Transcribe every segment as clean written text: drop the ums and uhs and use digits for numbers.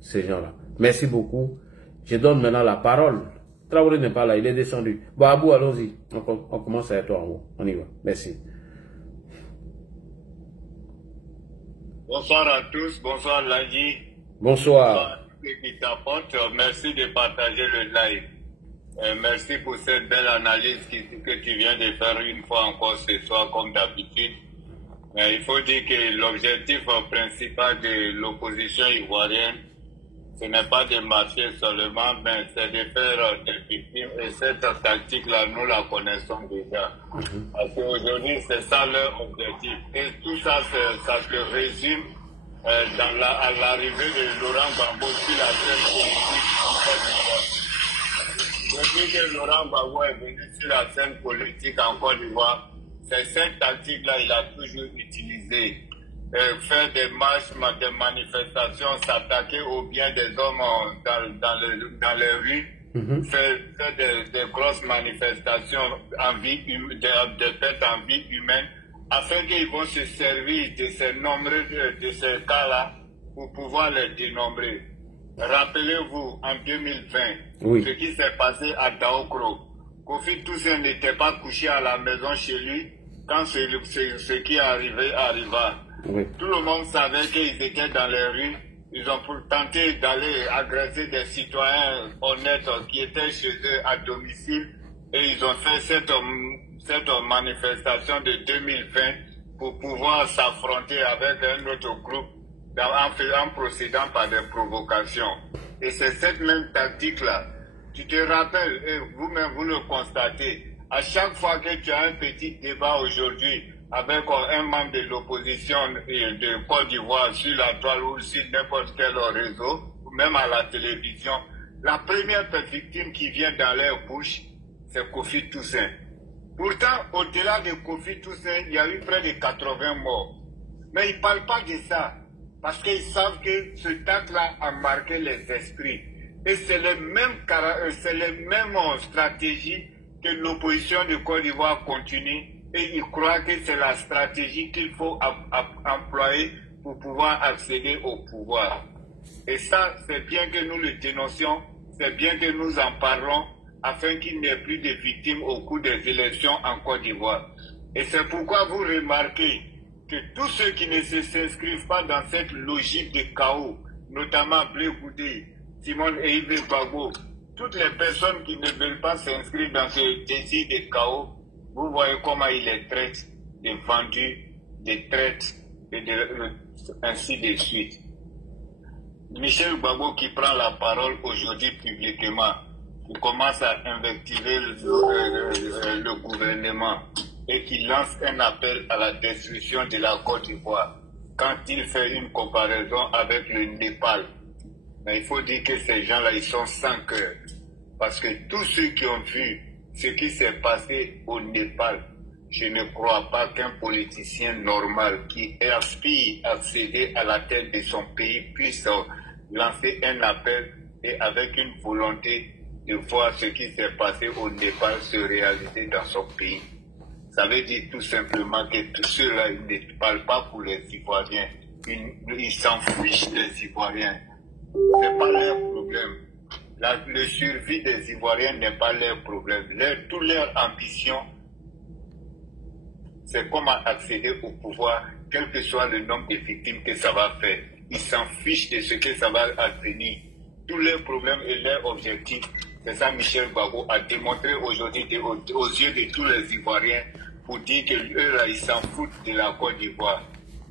Ces gens-là. Merci beaucoup. Je donne maintenant la parole. Traoré n'est pas là, il est descendu. Bon, Abou, allons-y. On commence avec toi en haut. On y va. Merci. Bonsoir à tous. Bonsoir Ladi. Bonsoir. Merci de partager le live. Merci pour cette belle analyse que tu viens de faire une fois encore ce soir comme d'habitude. Il faut dire que l'objectif principal de l'opposition ivoirienne, ce n'est pas de marcher seulement, mais c'est de faire des victimes. Et cette tactique-là, nous la connaissons déjà. Parce qu'aujourd'hui, c'est ça leur objectif. Et tout ça, ça se résume à l'arrivée de Laurent Gbagbo sur la scène politique en Côte d'Ivoire. Depuis que Laurent Gbagbo est venu sur la scène politique en Côte d'Ivoire, c'est cette tactique-là qu'il a toujours utilisée. Faire des marches, des manifestations, s'attaquer aux biens des hommes dans les rues, faire des grosses manifestations en vie, des fêtes en vie humaine, afin qu'ils vont se servir de ces cas-là pour pouvoir les dénombrer. Rappelez-vous, en 2020, ce qui s'est passé à Daokro. Kofi Toussaint n'était pas couché à la maison chez lui quand ce qui arriva. Tout le monde savait qu'ils étaient dans les rues. Ils ont tenté d'aller agresser des citoyens honnêtes qui étaient chez eux à domicile. Et ils ont fait cette manifestation de 2020 pour pouvoir s'affronter avec un autre groupe en procédant par des provocations. Et c'est cette même tactique-là. Tu te rappelles, et vous-même vous le constatez, à chaque fois que tu as un petit débat aujourd'hui avec un membre de l'opposition de Côte d'Ivoire sur la toile ou sur n'importe quel réseau, ou même à la télévision, la première victime qui vient dans leur bouche, c'est Kofi Toussaint. Pourtant, au-delà de Kofi Toussaint, il y a eu près de 80 morts. Mais ils ne parlent pas de ça, parce qu'ils savent que ce acte-là a marqué les esprits. Et c'est les mêmes stratégies que l'opposition de Côte d'Ivoire continue. Et ils croient que c'est la stratégie qu'il faut employer pour pouvoir accéder au pouvoir. Et ça, c'est bien que nous le dénoncions, c'est bien que nous en parlons, afin qu'il n'y ait plus de victimes au cours des élections en Côte d'Ivoire. Et c'est pourquoi vous remarquez que tous ceux qui ne s'inscrivent pas dans cette logique de chaos, notamment Blé Goudé, Simone et Yves Gbagbo, toutes les personnes qui ne veulent pas s'inscrire dans ce désir de chaos, vous voyez comment il les traite, des vendus, des traites, et ainsi de suite. Michel Gbagbo qui prend la parole aujourd'hui publiquement, qui commence à invectiver le gouvernement et qui lance un appel à la destruction de la Côte d'Ivoire quand il fait une comparaison avec le Népal. Mais il faut dire que ces gens-là, ils sont sans cœur. Parce que tous ceux qui ont vu ce qui s'est passé au Népal, je ne crois pas qu'un politicien normal qui aspire à accéder à la tête de son pays puisse lancer un appel et avec une volonté de voir ce qui s'est passé au Népal se réaliser dans son pays. Ça veut dire tout simplement que tous ceux-là, ils ne parlent pas pour les Ivoiriens. Ils s'en fichent des Ivoiriens. Ce n'est pas leur problème. Le survie des Ivoiriens n'est pas leur problème. Toute leur ambition, c'est comment accéder au pouvoir, quel que soit le nombre de victimes que ça va faire. Ils s'en fichent de ce que ça va advenir. Tous leurs problèmes et leurs objectifs, c'est ça Michel Gbagbo a démontré aujourd'hui aux yeux de tous les Ivoiriens pour dire qu'eux là, ils s'en foutent de la Côte d'Ivoire.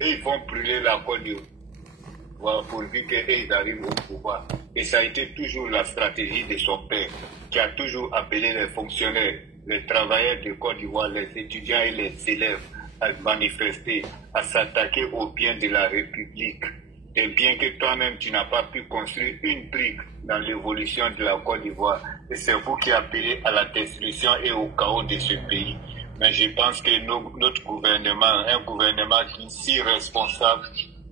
Et ils vont brûler la Côte d'Ivoire pourvu qu'ils arrivent au pouvoir. Et ça a été toujours la stratégie de son père, qui a toujours appelé les fonctionnaires, les travailleurs de Côte d'Ivoire, les étudiants et les élèves à manifester, à s'attaquer aux biens de la République. Et bien que toi-même, tu n'as pas pu construire une brique dans l'évolution de la Côte d'Ivoire, et c'est vous qui appelez à la destruction et au chaos de ce pays. Mais je pense que notre gouvernement, un gouvernement qui est si responsable,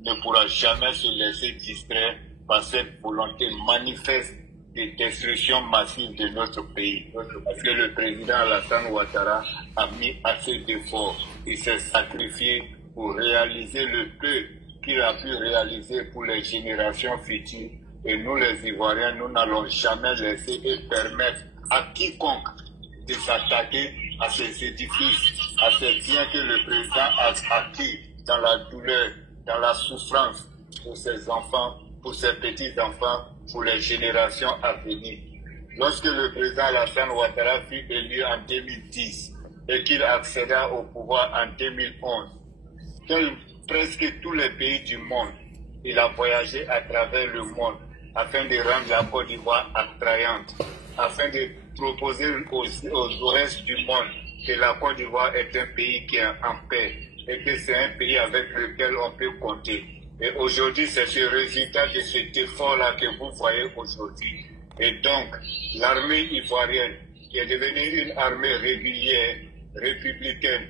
ne pourra jamais se laisser distraire par cette volonté manifeste de destruction massive de notre pays. Parce que le président Alassane Ouattara a mis assez d'efforts. Il s'est sacrifié pour réaliser le peu qu'il a pu réaliser pour les générations futures. Et nous, les Ivoiriens, nous n'allons jamais laisser et permettre à quiconque de s'attaquer à ces édifices, à ces biens que le président a acquis dans la douleur, dans la souffrance pour ses enfants, pour ses petits-enfants, pour les générations à venir. Lorsque le président Alassane Ouattara fut élu en 2010 et qu'il accéda au pouvoir en 2011, dans presque tous les pays du monde, il a voyagé à travers le monde afin de rendre la Côte d'Ivoire attrayante, afin de proposer au reste du monde que la Côte d'Ivoire est un pays qui est en paix et que c'est un pays avec lequel on peut compter. Et aujourd'hui, c'est ce résultat de cet effort-là que vous voyez aujourd'hui. Et donc, l'armée ivoirienne, qui est devenue une armée régulière, républicaine,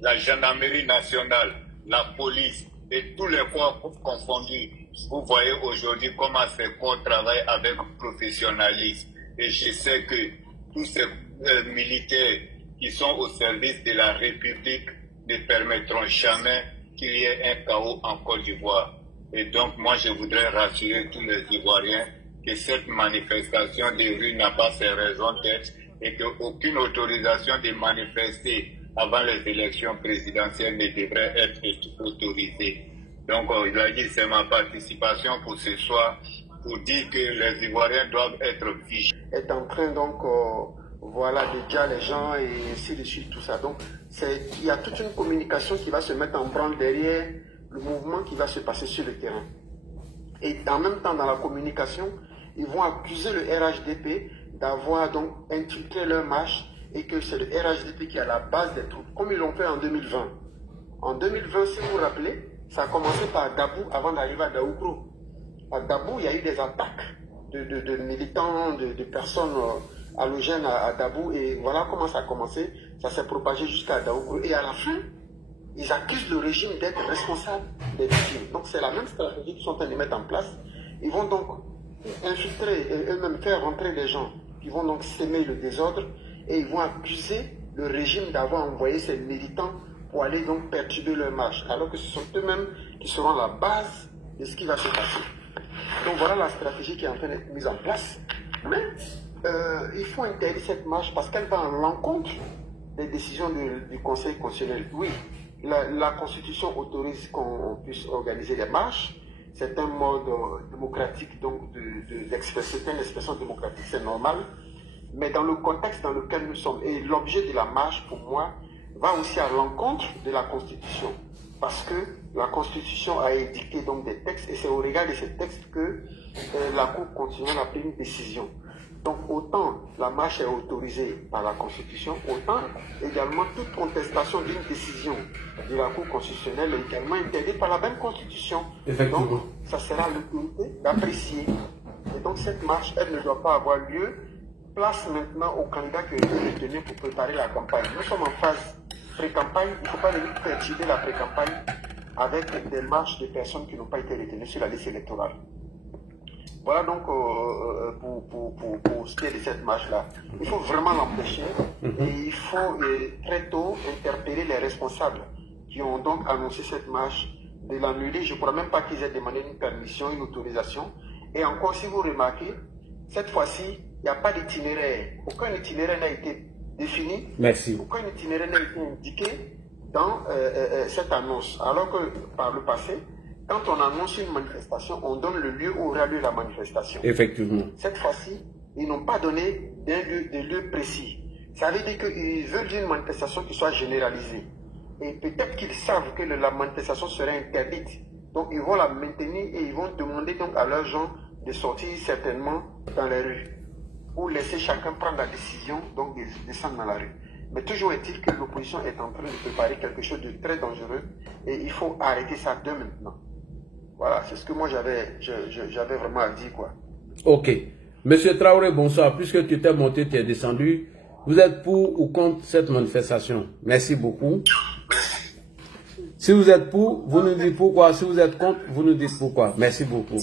la gendarmerie nationale, la police et tous les corps confondus, vous voyez aujourd'hui comment ces corps travaillent avec professionnalisme. Et je sais que tous ces militaires qui sont au service de la République ne permettront jamais qu'il y ait un chaos en Côte d'Ivoire. Et donc, moi, je voudrais rassurer tous les Ivoiriens que cette manifestation des rues n'a pas ses raisons d'être et qu'aucune autorisation de manifester avant les élections présidentielles ne devrait être autorisée. Donc, il a dit, c'est ma participation pour ce soir pour dire que les Ivoiriens doivent être vigilants. Est en train donc, voilà, de dire les gens et ainsi de suite, tout ça. Donc, il y a toute une communication qui va se mettre en branle derrière le mouvement qui va se passer sur le terrain. Et en même temps, dans la communication, ils vont accuser le RHDP d'avoir donc infiltré leur marche et que c'est le RHDP qui est à la base des troupes, comme ils l'ont fait en 2020. En 2020, si vous vous rappelez, ça a commencé par Dabou avant d'arriver à Daoukro. À Dabou, il y a eu des attaques de militants, de personnes halogènes à Dabou, et voilà comment ça a commencé. Ça s'est propagé jusqu'à Daoukro. Et à la fin, ils accusent le régime d'être responsable des victimes. Donc c'est la même stratégie qu'ils sont en train de mettre en place. Ils vont donc infiltrer et eux-mêmes faire rentrer des gens qui vont donc s'aimer le désordre et ils vont accuser le régime d'avoir envoyé ces militants pour aller donc perturber leur marche, alors que ce sont eux-mêmes qui seront la base de ce qui va se passer. Donc voilà la stratégie qui est en train d'être mise en place. Mais il faut interdire cette marche parce qu'elle va à l'encontre des décisions du Conseil constitutionnel. Oui, la Constitution autorise qu'on puisse organiser des marches. C'est un mode démocratique, donc c'est une expression démocratique, c'est normal. Mais dans le contexte dans lequel nous sommes, et l'objet de la marche, pour moi, va aussi à l'encontre de la Constitution. Parce que la Constitution a édicté donc des textes, et c'est au regard de ces textes que la Cour constitutionnelle a pris une décision. Donc autant la marche est autorisée par la Constitution, autant également toute contestation d'une décision de la Cour constitutionnelle est également interdite par la même Constitution. Donc ça sera l'autorité d'apprécier. Et donc cette marche, elle ne doit pas avoir lieu. Place maintenant aux candidats qui ont été retenus pour préparer la campagne. Nous sommes en phase pré-campagne, il ne faut pas perturber la pré-campagne avec des marches de personnes qui n'ont pas été retenues sur la liste électorale. Voilà donc pour ce qui est de cette marche-là. Il faut vraiment l'empêcher et il faut très tôt interpeller les responsables qui ont donc annoncé cette marche, de l'annuler. Je ne crois même pas qu'ils aient demandé une permission, une autorisation. Et encore, si vous remarquez, cette fois-ci, il n'y a pas d'itinéraire. Aucun itinéraire n'a été défini. Merci. Aucun itinéraire n'a été indiqué dans cette annonce. Alors que par le passé, quand on annonce une manifestation, on donne le lieu où aura lieu la manifestation. Effectivement. Cette fois-ci, ils n'ont pas donné de lieu précis. Ça veut dire qu'ils veulent une manifestation qui soit généralisée. Et peut-être qu'ils savent que la manifestation serait interdite. Donc ils vont la maintenir et ils vont demander donc à leurs gens de sortir certainement dans les rues. Ou laisser chacun prendre la décision donc de descendre dans la rue. Mais toujours est-il que l'opposition est en train de préparer quelque chose de très dangereux et il faut arrêter ça dès maintenant. Voilà, c'est ce que moi j'avais vraiment à dire, quoi. Ok. Monsieur Traoré, bonsoir. Puisque tu t'es monté, tu es descendu, vous êtes pour ou contre cette manifestation? Merci beaucoup. Si vous êtes pour, vous nous dites pourquoi. Si vous êtes contre, vous nous dites pourquoi. Merci beaucoup.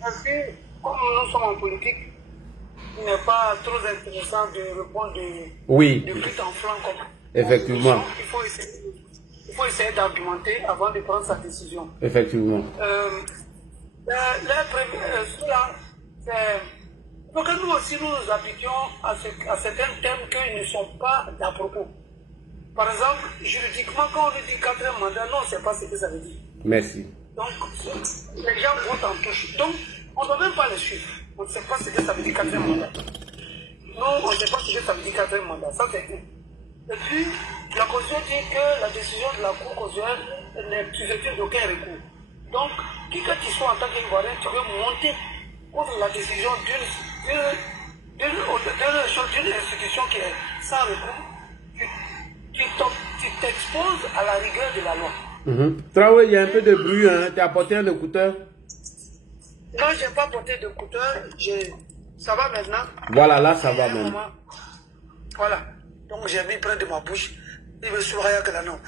Parce que, comme nous sommes en politique, il n'est pas trop intéressant de répondre de but en flanc comme. Effectivement. Il faut essayer il faut essayer d'argumenter avant de prendre sa décision. Effectivement. Cela, c'est pour que nous aussi nous appliquions à certains termes qui ne sont pas d'à propos. Par exemple, juridiquement, quand on dit 4e mandat, non, on ne sait pas ce que ça veut dire. Merci. Donc, les gens votent en touche. Donc, on ne doit même pas les suivre. On ne sait pas ce que ça veut dire 4e mandat. Non, on ne sait pas ce que ça veut dire 4e mandat. Ça, c'est tout. Et puis, la Constitution dit que la décision de la Cour constitutionnelle n'est susceptible d'aucun recours. Donc, qui que tu sois en tant qu'Ivoirien, tu veux monter contre la décision d'une institution qui est sans recours, tu t'exposes à la rigueur de la loi. Traoré, il y a un peu de bruit, hein. Tu as apporté un écouteur? Non, je n'ai pas porté d'écouteur. Ça va maintenant? Voilà, là, ça va même. Voilà. Donc, j'ai mis près de ma bouche. Il me sourire que là, non.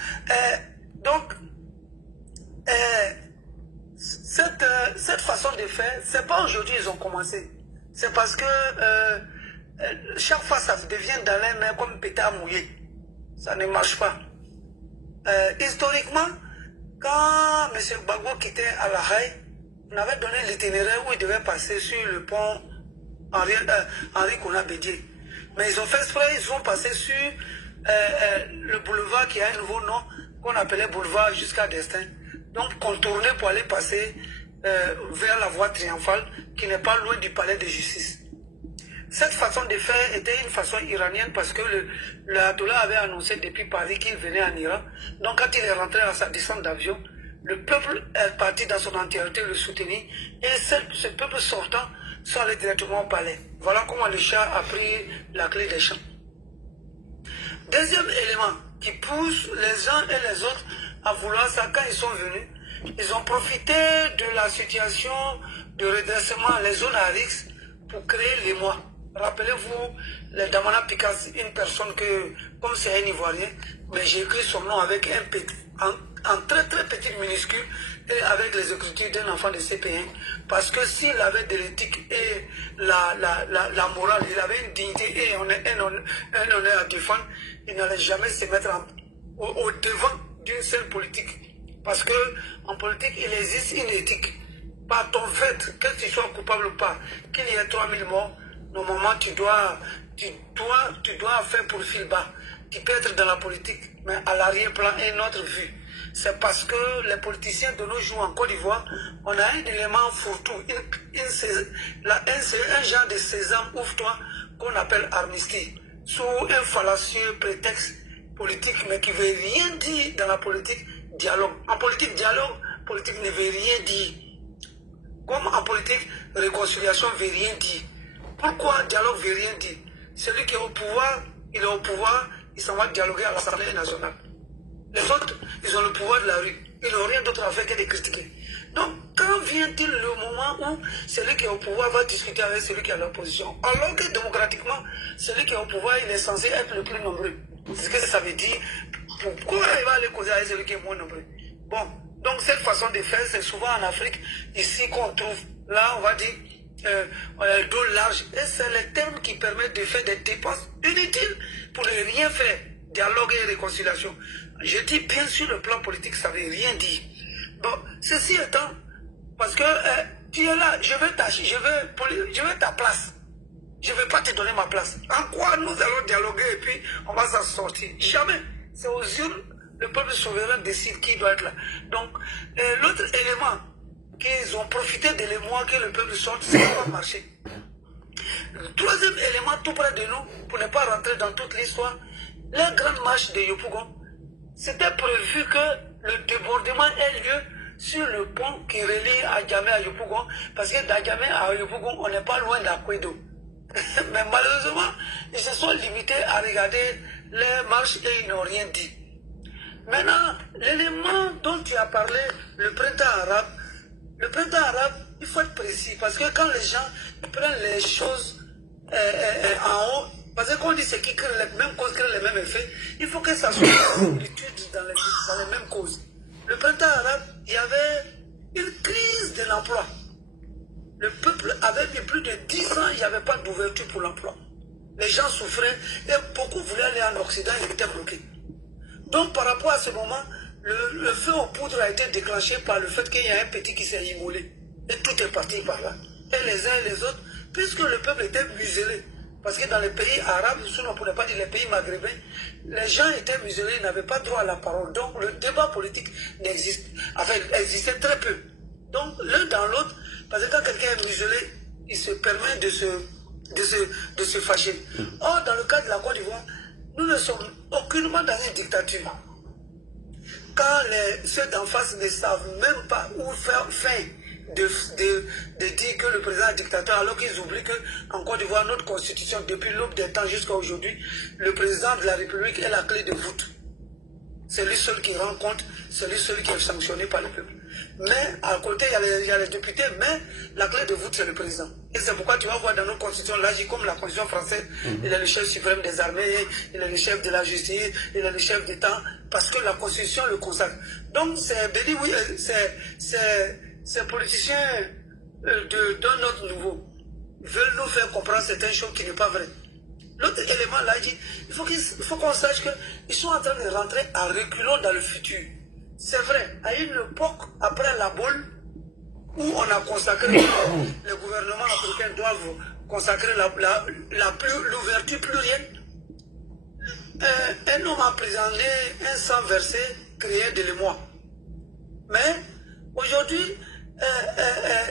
Donc, cette façon de faire, c'est pas aujourd'hui ils ont commencé. C'est parce que chaque fois, ça devient dans les mains comme pétard mouillé. Ça ne marche pas. Historiquement, quand M. Gbagbo quittait à La Haye, on avait donné l'itinéraire où il devait passer sur le pont Henri Konan Bédié. Mais ils ont fait exprès, ils sont passés sur le boulevard qui a un nouveau nom qu'on appelait boulevard jusqu'à Destin. Donc contourner pour aller passer vers la voie triomphale qui n'est pas loin du palais de justice. Cette façon de faire était une façon iranienne parce que l'Ayatollah avait annoncé depuis Paris qu'il venait en Iran. Donc quand il est rentré à sa descente d'avion, le peuple est parti dans son entièreté le soutenir et ce peuple sortant sont allés directement au palais. Voilà comment le Shah a pris la clé des champs. Deuxième élément qui pousse les uns et les autres à vouloir ça, quand ils sont venus, ils ont profité de la situation de redressement, les zones à risque, pour créer l'émoi. Rappelez-vous, le Damana Picasso, une personne que, comme c'est un Ivoirien, mais j'ai écrit son nom avec un petit, en très très petite minuscule, et avec les écritures d'un enfant de CP1, parce que s'il avait de l'éthique et la morale, il avait une dignité et un honneur à défendre, il n'allait jamais se mettre au devant d'une seule politique. Parce que en politique, il existe une éthique. Par ton fait, que tu sois coupable ou pas, qu'il y ait 3000 morts, normalement tu dois faire profil bas. Tu peux être dans la politique, mais à l'arrière-plan, une autre vue. C'est parce que les politiciens de nos jours en Côte d'Ivoire, on a un élément fourre-tout, un genre de sésame, ouvre-toi, qu'on appelle amnistie, sous un fallacieux prétexte politique, mais qui ne veut rien dire dans la politique, dialogue. En politique, dialogue, politique ne veut rien dire. Comme en politique, réconciliation ne veut rien dire. Pourquoi dialogue ne veut rien dire? Celui qui est au pouvoir, il est au pouvoir, il s'en va dialoguer à l'Assemblée nationale. Les autres, ils ont le pouvoir de la rue. Ils n'ont rien d'autre à faire que de critiquer. Donc, quand vient-il le moment où celui qui est au pouvoir va discuter avec celui qui est à l'opposition? Alors que démocratiquement, celui qui est au pouvoir, il est censé être le plus nombreux. C'est ce que ça veut dire. Pourquoi il va aller causer avec celui qui est moins nombreux? Bon, donc cette façon de faire, c'est souvent en Afrique, ici qu'on trouve. Là, on va dire, le dos large. Et c'est les termes qui permettent de faire des dépenses inutiles pour ne rien faire. Dialogue et réconciliation. Je dis bien sûr le plan politique, ça ne veut rien dire. Bon, ceci étant, parce que tu es là, je veux ta place. Je ne vais pas te donner ma place. En quoi nous allons dialoguer et puis on va s'en sortir? Jamais. C'est aux urnes, le peuple souverain décide qui doit être là. Donc, l'autre élément qu'ils ont profité de l'émoi que le peuple sorte, ça va marcher. Le troisième élément tout près de nous, pour ne pas rentrer dans toute l'histoire, la grande marche de Yopougon, c'était prévu que le débordement ait lieu sur le pont qui relie Adjamé à Yopougon, parce que d'Adjamé à Yopougon, on n'est pas loin d'Akwedo. Mais malheureusement, ils se sont limités à regarder les marches et ils n'ont rien dit. Maintenant, l'élément dont tu as parlé, le printemps arabe, il faut être précis, parce que quand les gens prennent les choses en haut, parce que quand on dit c'est qui crée les mêmes causes, crée les mêmes effets, il faut que ça soit une similitude dans les mêmes causes. Le printemps arabe, il y avait une crise de l'emploi. Le peuple avait mis plus de 10 ans, il n'y avait pas d'ouverture pour l'emploi. Les gens souffraient et beaucoup voulaient aller en Occident, ils étaient bloqués. Donc par rapport à ce moment, le feu aux poudres a été déclenché par le fait qu'il y a un petit qui s'est immolé. Et tout est parti par là. Et les uns et les autres, puisque le peuple était muselé, parce que dans les pays arabes, sinon pour ne pas dire les pays maghrébins, les gens étaient muselés, ils n'avaient pas droit à la parole. Donc le débat politique existait très peu. Donc l'un dans l'autre, parce que quand quelqu'un est muselé, il se permet de se fâcher. Or, dans le cas de la Côte d'Ivoire, nous ne sommes aucunement dans une dictature. Quand ceux d'en face ne savent même pas où faire fin de dire que le président est dictateur, alors qu'ils oublient qu'en Côte d'Ivoire, notre constitution, depuis l'aube des temps jusqu'à aujourd'hui, le président de la République est la clé de voûte. C'est lui seul qui rend compte, c'est lui seul qui est sanctionné par le peuple. Mais à côté, il y a les députés, mais la clé de voûte, c'est le président. Et c'est pourquoi tu vas voir dans notre constitution, là, comme la constitution française, il est le chef suprême des armées, il est le chef de la justice, il est le chef d'État, parce que la constitution le consacre. Donc, ces politiciens d'un autre nouveau veulent nous faire comprendre certaines choses qui n'est pas vrai. L'autre élément là dit, il faut qu'on sache qu'ils sont en train de rentrer à reculons dans le futur. C'est vrai, à une époque, après la boule, où on a consacré, les gouvernements africains doivent consacrer l'ouverture plurielle, un homme a présenté un sang versé créé de l'émoi. Mais aujourd'hui,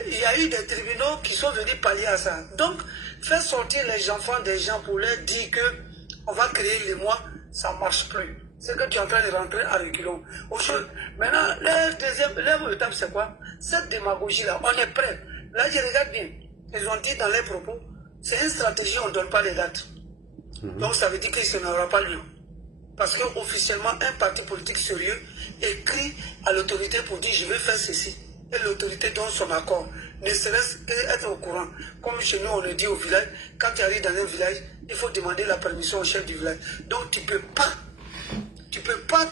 il y a eu des tribunaux qui sont venus pallier à ça. Donc, faire sortir les enfants des gens pour leur dire qu'on va créer l'émoi, ça ne marche plus. C'est que tu es en train de rentrer à reculons. Maintenant, leur étape, c'est quoi? Cette démagogie-là, on est prêt. Là, je regarde bien. Ils ont dit dans leurs propos, c'est une stratégie, on ne donne pas les dates. Donc, ça veut dire qu'il n'aura pas lieu. Parce qu'officiellement, un parti politique sérieux écrit à l'autorité pour dire je vais faire ceci. Et l'autorité donne son accord. Ne serait-ce qu'être au courant. Comme chez nous, on le dit au village, quand tu arrives dans un village, il faut demander la permission au chef du village. Donc, tu ne peux pas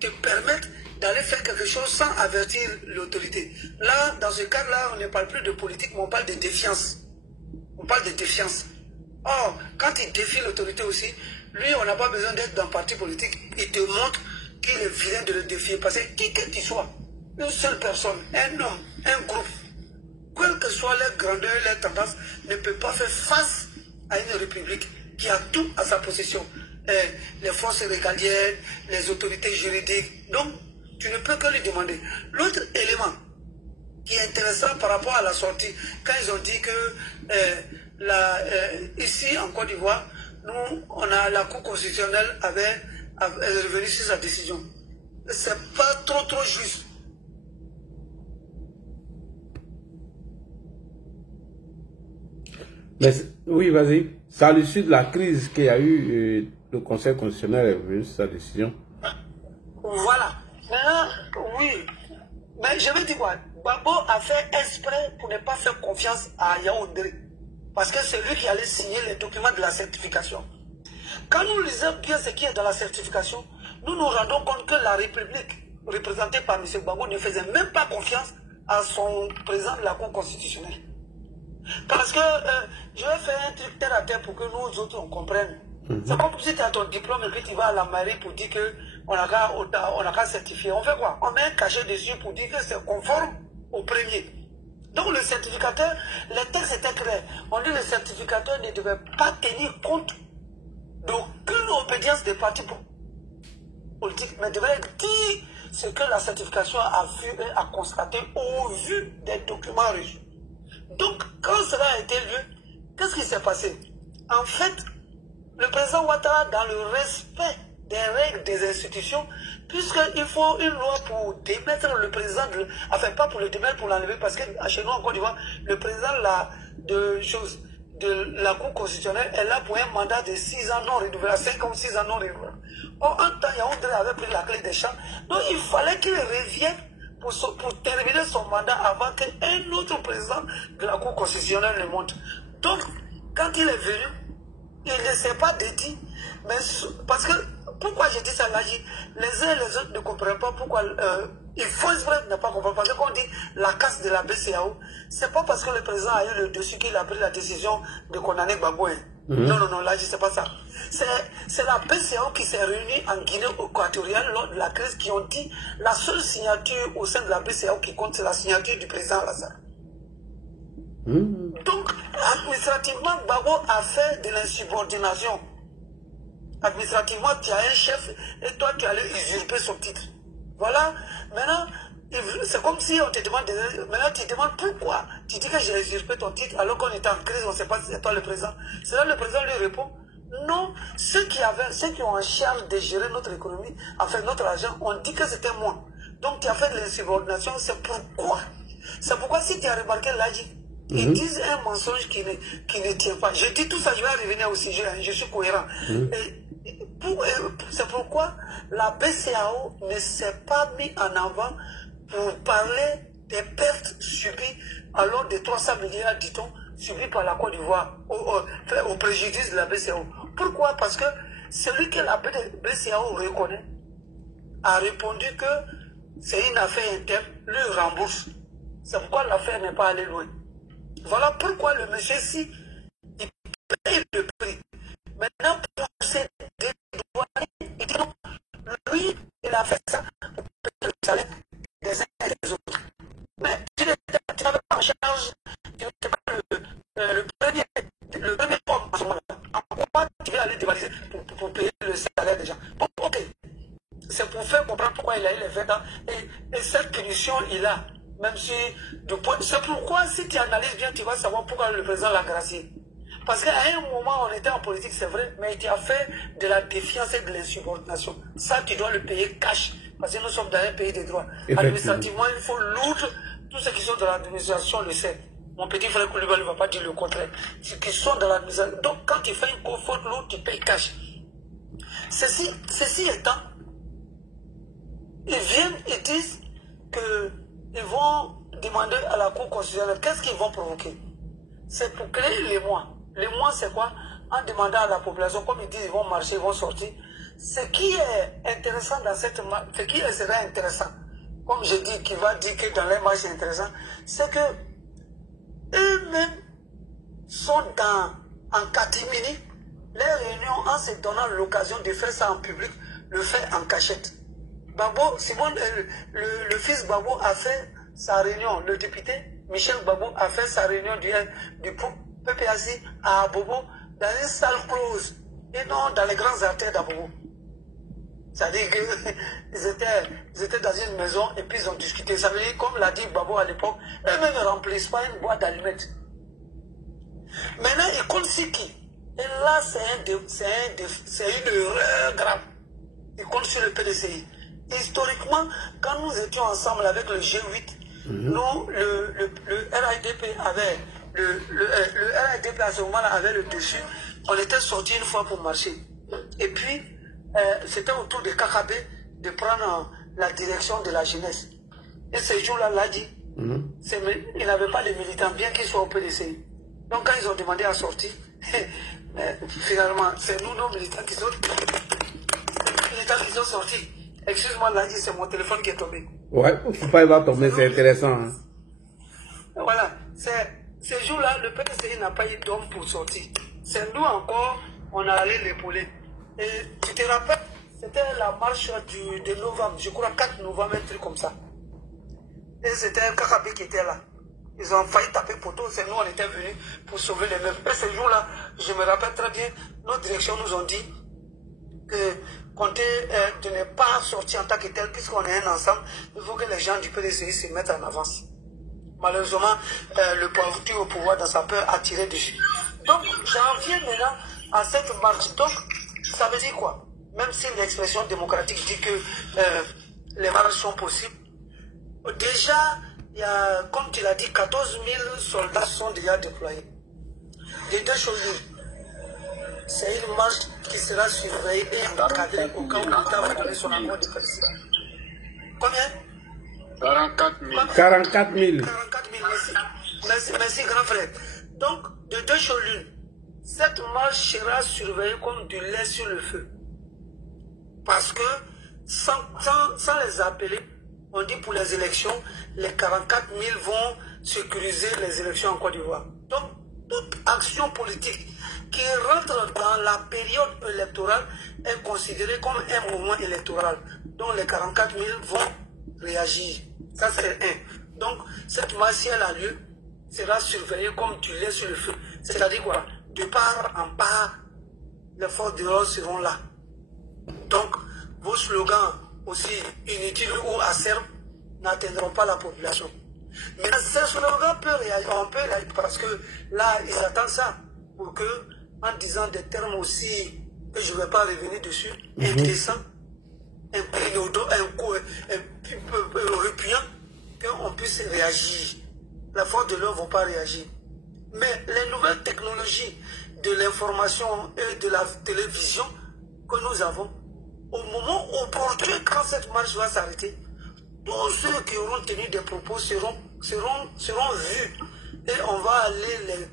te permettre d'aller faire quelque chose sans avertir l'autorité. Là, dans ce cas-là, on ne parle plus de politique, mais on parle de défiance. On parle de défiance. Or, quand il défie l'autorité aussi, lui, on n'a pas besoin d'être dans le parti politique. Il te montre qu'il est vilain de le défier. Parce que qui que tu sois, une seule personne, un homme, un groupe, quelle que soit leur grandeur et leur tendance, ne peut pas faire face à une république qui a tout à sa possession. Les forces régaliennes, les autorités juridiques. Donc, tu ne peux que lui demander. L'autre élément qui est intéressant par rapport à la sortie, quand ils ont dit que ici en Côte d'Ivoire, nous, la Cour constitutionnelle avait revenu sur sa décision. C'est pas trop juste. Mais, oui, vas-y. C'est à l'issue de la crise qu'il y a eu, le Conseil constitutionnel est revenu sur sa décision. Voilà. Maintenant, oui. Mais je vais dire quoi? Gbagbo a fait exprès pour ne pas faire confiance à Yaoundé. Parce que c'est lui qui allait signer les documents de la certification. Quand nous lisons bien ce qui est dans la certification, nous nous rendons compte que la République, représentée par M. Gbagbo, ne faisait même pas confiance à son président de la Cour constitutionnelle. Parce que je vais faire un truc terre à terre pour que nous autres on comprenne. C'est comme si tu as ton diplôme et puis tu vas à la mairie pour dire qu'on n'a qu'à certifier. On fait quoi? On met un cachet dessus pour dire que c'est conforme au premier. Donc le certificateur, les textes étaient clairs. On dit que le certificateur ne devait pas tenir compte d'aucune obédience des partis politiques, mais devait dire ce que la certification a vu et a constaté au vu des documents reçus. Donc, quand cela a été lieu, qu'est-ce qui s'est passé? En fait, le président Ouattara, dans le respect des règles des institutions, puisqu'il faut une loi pour démettre le président, enfin pas pour le démettre, pour l'enlever, parce que chez nous en Côte d'Ivoire, le président de la Cour constitutionnelle est là pour un mandat de 6 ans non renouvelable, 5 ans, 6 ans non renouvelable. Or, en temps, Yaoundé avait pris la clé des champs, donc il fallait qu'il revienne pour terminer son mandat avant qu'un autre président de la Cour constitutionnelle ne monte. Donc, quand il est venu, il ne s'est pas dédié, mais parce que, pourquoi j'ai dit ça là, les uns et les autres ne comprennent pas pourquoi, il faut exprès ne pas comprendre, parce qu'on dit la casse de la BCEAO, c'est pas parce que le président a eu le dessus qu'il a pris la décision de condamner Gbagbo. Non, non, non, là, c'est pas ça. C'est la BCEAO qui s'est réunie en Guinée équatoriale lors de la crise qui ont dit la seule signature au sein de la BCEAO qui compte, c'est la signature du président Alassane. Donc, administrativement, Gbagbo a fait de l'insubordination. Administrativement, tu as un chef et toi, tu allais usurper son titre. Voilà. Maintenant, c'est comme si on te demande, maintenant tu te demandes pourquoi. Tu dis que j'ai usurpé ton titre alors qu'on était en crise, on ne sait pas si c'est toi le président. C'est là le président lui répond, non, ceux qui ont en charge de gérer notre économie, enfin notre argent, on dit que c'était moi. Donc tu as fait de l'insubordination, c'est pourquoi. C'est pourquoi si tu as remarqué là, ils disent un mensonge qui ne tient pas. Je dis tout ça, je vais revenir au sujet, je suis cohérent. C'est pourquoi la BCEAO ne s'est pas mise en avant pour parler des pertes subies alors de 300 milliards, dit-on, subies par la Côte d'Ivoire au préjudice de la BCEAO. Pourquoi? Parce que celui que la BCEAO reconnaît a répondu que c'est une affaire interne, lui rembourse. C'est pourquoi l'affaire n'est pas allée loin. Voilà pourquoi le monsieur-ci, il paye le prix. Maintenant, pour se dédouaner, il dit non, lui, il a fait ça pour payer le salaire des uns et des autres. Mais tu n'avais pas en charge, tu n'étais pas le premier homme à ce moment-là. En quoi tu veux aller dévaliser pour payer le salaire des gens? Bon, ok. C'est pour faire comprendre pourquoi il a eu les 20 ans. Et cette punition, il a. Même si, c'est pourquoi, si tu analyses bien, tu vas savoir pourquoi le président l'a gracié. Parce qu'à un moment, on était en politique, c'est vrai, mais il a fait de la défiance et de l'insubordination. Ça, tu dois le payer cash. Parce que nous sommes dans un pays des droits. Administrativement, il faut l'outre. Tous ceux qui sont dans l'administration le savent. Mon petit frère Koulibaly ne va pas dire le contraire. Ceux qui sont dans l'administration. Donc, quand tu fais une faute lourde, tu payes cash. Ceci étant, ils viennent et disent qu'ils vont demander à la Cour constitutionnelle qu'est-ce qu'ils vont provoquer. C'est pour créer les mois. Les mois, c'est quoi? En demandant à la population, comme ils disent, ils vont marcher, ils vont sortir. Ce qui est intéressant dans cette marche, ce qui serait intéressant, comme je dis, qui va dire que dans les marches c'est intéressant, c'est que eux-mêmes sont en catimini, les réunions, en se donnant l'occasion de faire ça en public, le fait en cachette. Gbagbo, Simon, le fils Gbagbo a fait sa réunion, le député Michel Gbagbo a fait sa réunion du PPAC à Abobo dans une salle close et non dans les grandes artères d'Abobo. C'est-à-dire qu'ils étaient dans une maison et puis ils ont discuté. Ça veut dire, comme l'a dit Gbagbo à l'époque, eux-mêmes ne remplissent pas une boîte d'allumettes. Maintenant, ils comptent sur qui? Et là, c'est une erreur grave. Ils comptent sur le PDCI. Historiquement, quand nous étions ensemble avec le G8, nous, le RADP avait, le RADP à ce moment-là avait le dessus. On était sortis une fois pour marcher. Et puis, c'était au tour de KKB de prendre la direction de la jeunesse. Et ce jour-là, l'a dit, il n'avait pas de militants, bien qu'ils soient au PDCI. Donc, quand ils ont demandé à sortir, finalement, c'est nous, nos militants, qui sont sortis. Excuse-moi, là, c'est mon téléphone qui est tombé. Ouais, il ne faut pas y voir tomber, c'est intéressant. Hein. Voilà, ce jour-là, le PDCI n'a pas eu d'homme pour sortir. C'est nous encore, on a allé l'épauler. Et tu te rappelles, c'était la marche de novembre, je crois 4 novembre, un truc comme ça. Et c'était un KKB qui était là. Ils ont failli taper poteau, c'est nous, on était venus pour sauver les mêmes. Et ce jour-là, je me rappelle très bien, nos directions nous ont dit que comptez de ne pas sortir en tant que tel, puisqu'on est un ensemble, il faut que les gens du PDCI se mettent en avance. Malheureusement, le parti au pouvoir, dans sa peur, a tiré dessus. Donc, j'en viens maintenant à cette marche. Donc, ça veut dire quoi? Même si l'expression démocratique dit que les marches sont possibles, déjà, il y a, comme tu l'as dit, 14 000 soldats sont déjà déployés. Les deux choses. C'est une marche qui sera surveillée et encadrée au cas où l'État va donner son accord de principe. Combien? 44 000. 44 000. 44 000, merci grand frère. Donc, de deux choses l'une, cette marche sera surveillée comme du lait sur le feu. Parce que, sans les appeler, on dit pour les élections, les 44 000 vont sécuriser les élections en Côte d'Ivoire. Donc, toute action politique qui rentre dans la période électorale est considérée comme un mouvement électoral dont les 44 000 vont réagir. Ça, c'est un. Donc, cette marche, si elle a lieu, sera surveillée comme du lait sur le feu. C'est-à-dire quoi? De part en part, les forces de l'ordre seront là. Donc, vos slogans aussi inutiles ou acerbes n'atteindront pas la population. Mais ces slogans peuvent réagir, on peut réagir parce que là, ils attendent ça pour que, en disant des termes aussi que je ne vais pas revenir dessus, intéressants, un peu répugnants, qu'on puisse réagir. La force de l'ordre ne va pas réagir. Mais les nouvelles technologies de l'information et de la télévision que nous avons, au moment opportun, quand cette marche va s'arrêter, tous ceux qui auront tenu des propos seront vus. Et on va aller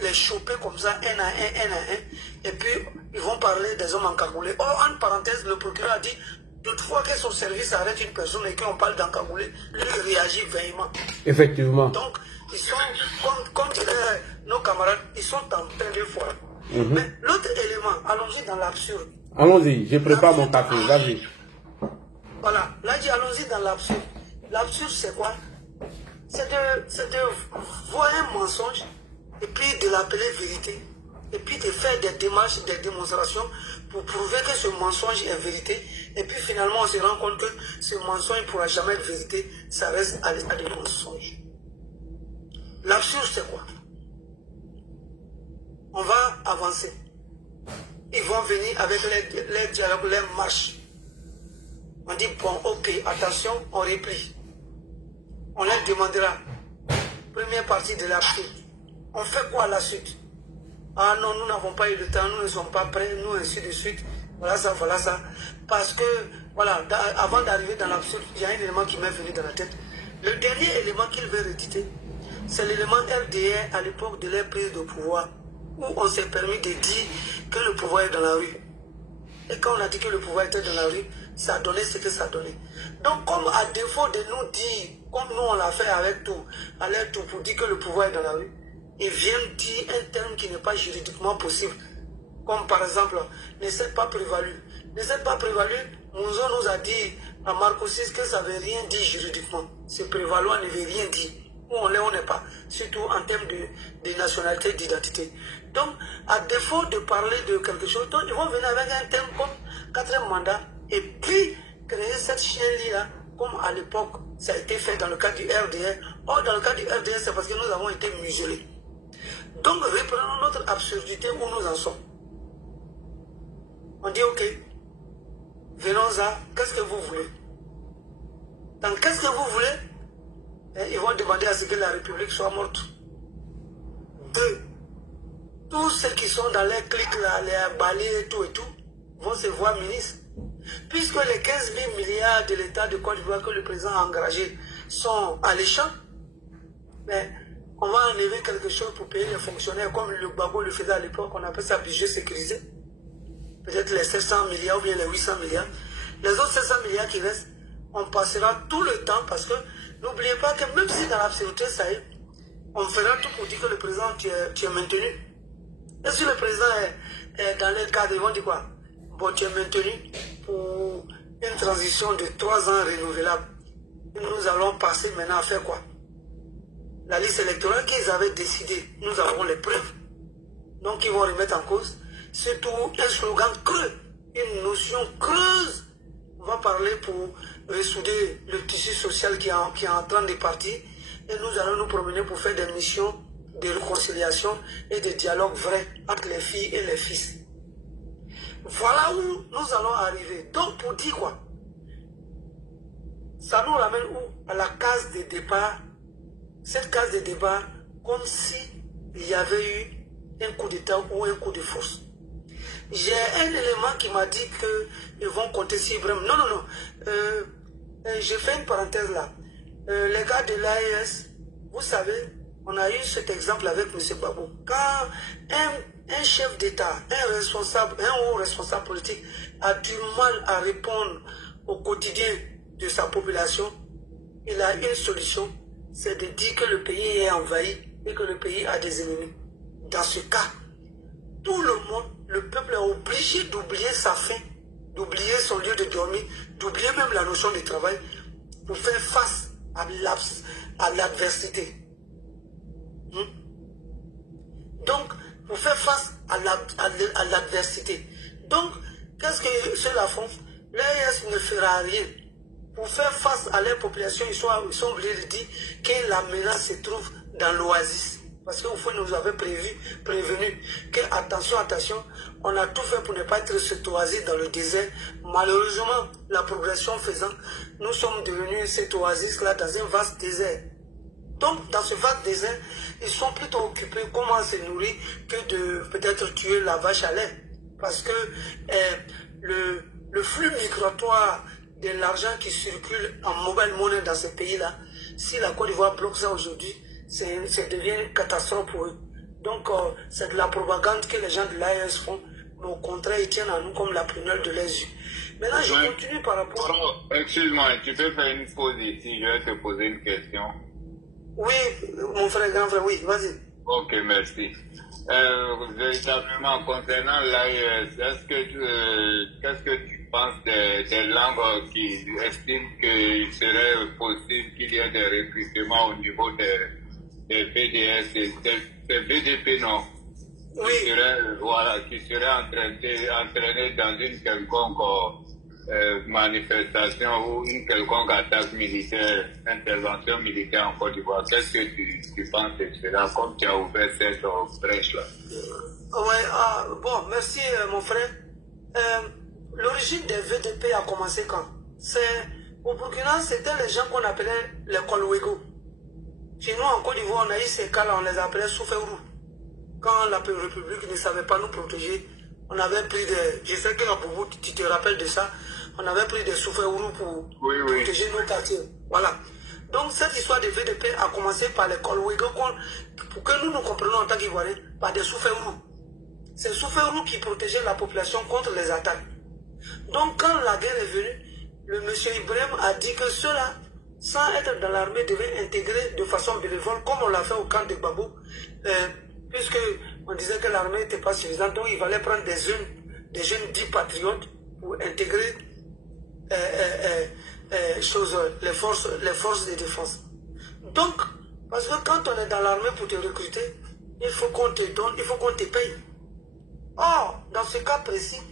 les choper comme ça, un à un. Et puis, ils vont parler des hommes encagoulés. Or, en parenthèse, le procureur a dit, toutefois que son service arrête une personne et qu'on parle d'encagoulé, lui réagit veillement. Effectivement. Donc, ils sont, comme dirait nos camarades, ils sont en plein de foi. Mais l'autre élément, allons-y dans l'absurde. Allons-y, je prépare mon café, vas-y. Voilà, là, allons-y dans l'absurde. L'absurde, c'est quoi? C'est de voir un mensonge et puis de l'appeler vérité. Et puis de faire des démarches, des démonstrations pour prouver que ce mensonge est vérité. Et puis finalement, on se rend compte que ce mensonge ne pourra jamais être vérité. Ça reste à l'état de mensonge. L'absurde, c'est quoi? On va avancer. Ils vont venir avec les dialogues, les marches. On dit, bon, ok, attention, on replie. On leur demandera, première partie de l'absurde. On fait quoi à la suite? Ah non, nous n'avons pas eu le temps, nous ne sommes pas prêts, nous, ainsi de suite. Voilà ça, voilà ça. Parce que, voilà, avant d'arriver dans l'absurde, il y a un élément qui m'est venu dans la tête. Le dernier élément qu'il veut réditer, c'est l'élément RDR à l'époque de leur prise de pouvoir, où on s'est permis de dire que le pouvoir est dans la rue. Et quand on a dit que le pouvoir était dans la rue, ça a donné ce que ça a donné. Donc, comme à défaut de nous dire, comme nous on l'a fait avec tout, à l'air tout pour dire que le pouvoir est dans la rue, ils viennent dire un terme qui n'est pas juridiquement possible. Comme par exemple, ne s'est pas prévalu. Ne s'est pas prévalu, Mounzo nous a dit à Marco 6 que ça ne veut rien dire juridiquement. Se prévaloir ne veut rien dire. Où on l'est, on n'est pas. Surtout en termes de nationalité, d'identité. Donc, à défaut de parler de quelque chose, donc, ils vont venir avec un terme comme 4e mandat et puis créer cette chaîne-là, comme à l'époque, ça a été fait dans le cas du RDR. Or, dans le cas du RDR, c'est parce que nous avons été muselés. Donc, reprenons notre absurdité où nous en sommes. On dit, ok, venons-à, qu'est-ce que vous voulez? Donc, qu'est-ce que vous voulez? Ils vont demander à ce que la République soit morte. 2. Tous ceux qui sont dans les clics, là, les balais et tout, vont se voir ministres. Puisque les 15 000 milliards de l'État de Côte d'Ivoire que le président a engagés sont alléchants, mais on va enlever quelque chose pour payer les fonctionnaires, comme le Gbagbo le faisait à l'époque, on appelle ça budget sécurisé. Peut-être les 700 milliards ou bien les 800 milliards. Les autres 700 milliards qui restent, on passera tout le temps parce que n'oubliez pas que même si dans l'absurdité ça y est, on fera tout pour dire que le président tu es maintenu. Et si le président est dans le cadre, ils vont dire quoi? Bon, tu es maintenu pour une transition de 3 ans renouvelable. Et nous allons passer maintenant à faire quoi? La liste électorale qu'ils avaient décidé, nous avons les preuves. Donc ils vont remettre en cause. Surtout un slogan creux, une notion creuse. On va parler pour ressouder le tissu social qui est en train de partir. Et nous allons nous promener pour faire des missions de réconciliation et de dialogue vrai entre les filles et les fils. Voilà où nous allons arriver. Donc pour dire quoi? Ça nous ramène où? À la case de départ. Cette case de débat, comme si il y avait eu un coup d'État ou un coup de force. J'ai un élément qui m'a dit qu'ils vont compter sur Ibrahim. Non, non, non. J'ai fait une parenthèse là. Les gars de l'AES, vous savez, on a eu cet exemple avec M. Gbagbo. Quand un chef d'État, un haut responsable politique a du mal à répondre au quotidien de sa population, il a une solution, c'est de dire que le pays est envahi et que le pays a des ennemis. dans ce cas, tout le monde, le peuple est obligé d'oublier sa faim, d'oublier son lieu de dormir, d'oublier même la notion de travail pour faire face à l'adversité. Donc, pour faire face à l'adversité. Donc, qu'est-ce que ceux-là font? L'AES ne fera rien. Pour faire face à leur population, ils sont obligés de dire que la menace se trouve dans l'oasis. Parce que vous nous avez prévenu que, attention, on a tout fait pour ne pas être cette oasis dans le désert. Malheureusement, la progression faisant, nous sommes devenus cette oasis-là dans un vaste désert. Donc, dans ce vaste désert, ils sont plutôt occupés comment se nourrir que de peut-être tuer la vache à lait. Parce que le flux migratoire de l'argent qui circule en mobile money dans ce pays-là, si la Côte d'Ivoire bloque ça aujourd'hui, ça devient une catastrophe pour eux. Donc, c'est de la propagande que les gens de l'AES font, mais au contraire, ils tiennent à nous comme la prunelle de leurs yeux. Maintenant, je continue par rapport... Excuse-moi, tu peux faire une pause ici, je vais te poser une question. Oui, mon frère, grand frère, oui, vas-y. Ok, merci. Véritablement, concernant l'AES, qu'est-ce que tu penses des langues qui estiment qu'il serait possible qu'il y ait des recrutements au niveau des BDS, des BDP, non? Oui. Qui seraient entraînés dans une quelconque manifestation ou une quelconque attaque militaire, intervention militaire en Côte d'Ivoire. Qu'est-ce que tu penses de cela, comme tu as ouvert cette brèche-là? Bon, merci mon frère. L'origine des VDP a commencé quand? Au Burkina, c'était les gens qu'on appelait les Kolwego. Chez nous, en Côte d'Ivoire, on a eu ces cas-là, on les appelait Soufeurou. Quand la République ne savait pas nous protéger, on avait pris des... Je sais que Boubou, tu te rappelles de ça, on avait pris des Soufeurou pour protéger nos quartiers. Voilà. Donc, cette histoire de VDP a commencé par les Kolwego, pour que nous comprenions en tant qu'Ivoiriens, par des Soufeurou. C'est Soufeurou qui protégeait la population contre les attaques. Donc, quand la guerre est venue, le monsieur Ibrahim a dit que ceux-là, sans être dans l'armée, devaient intégrer de façon bénévole, comme on l'a fait au camp de Babou, puisque on disait que l'armée n'était pas suffisante, donc il fallait prendre des jeunes dits patriotes pour intégrer les forces de défense. Donc, parce que quand on est dans l'armée pour te recruter, il faut qu'on te donne, il faut qu'on te paye. Or, dans ce cas précis,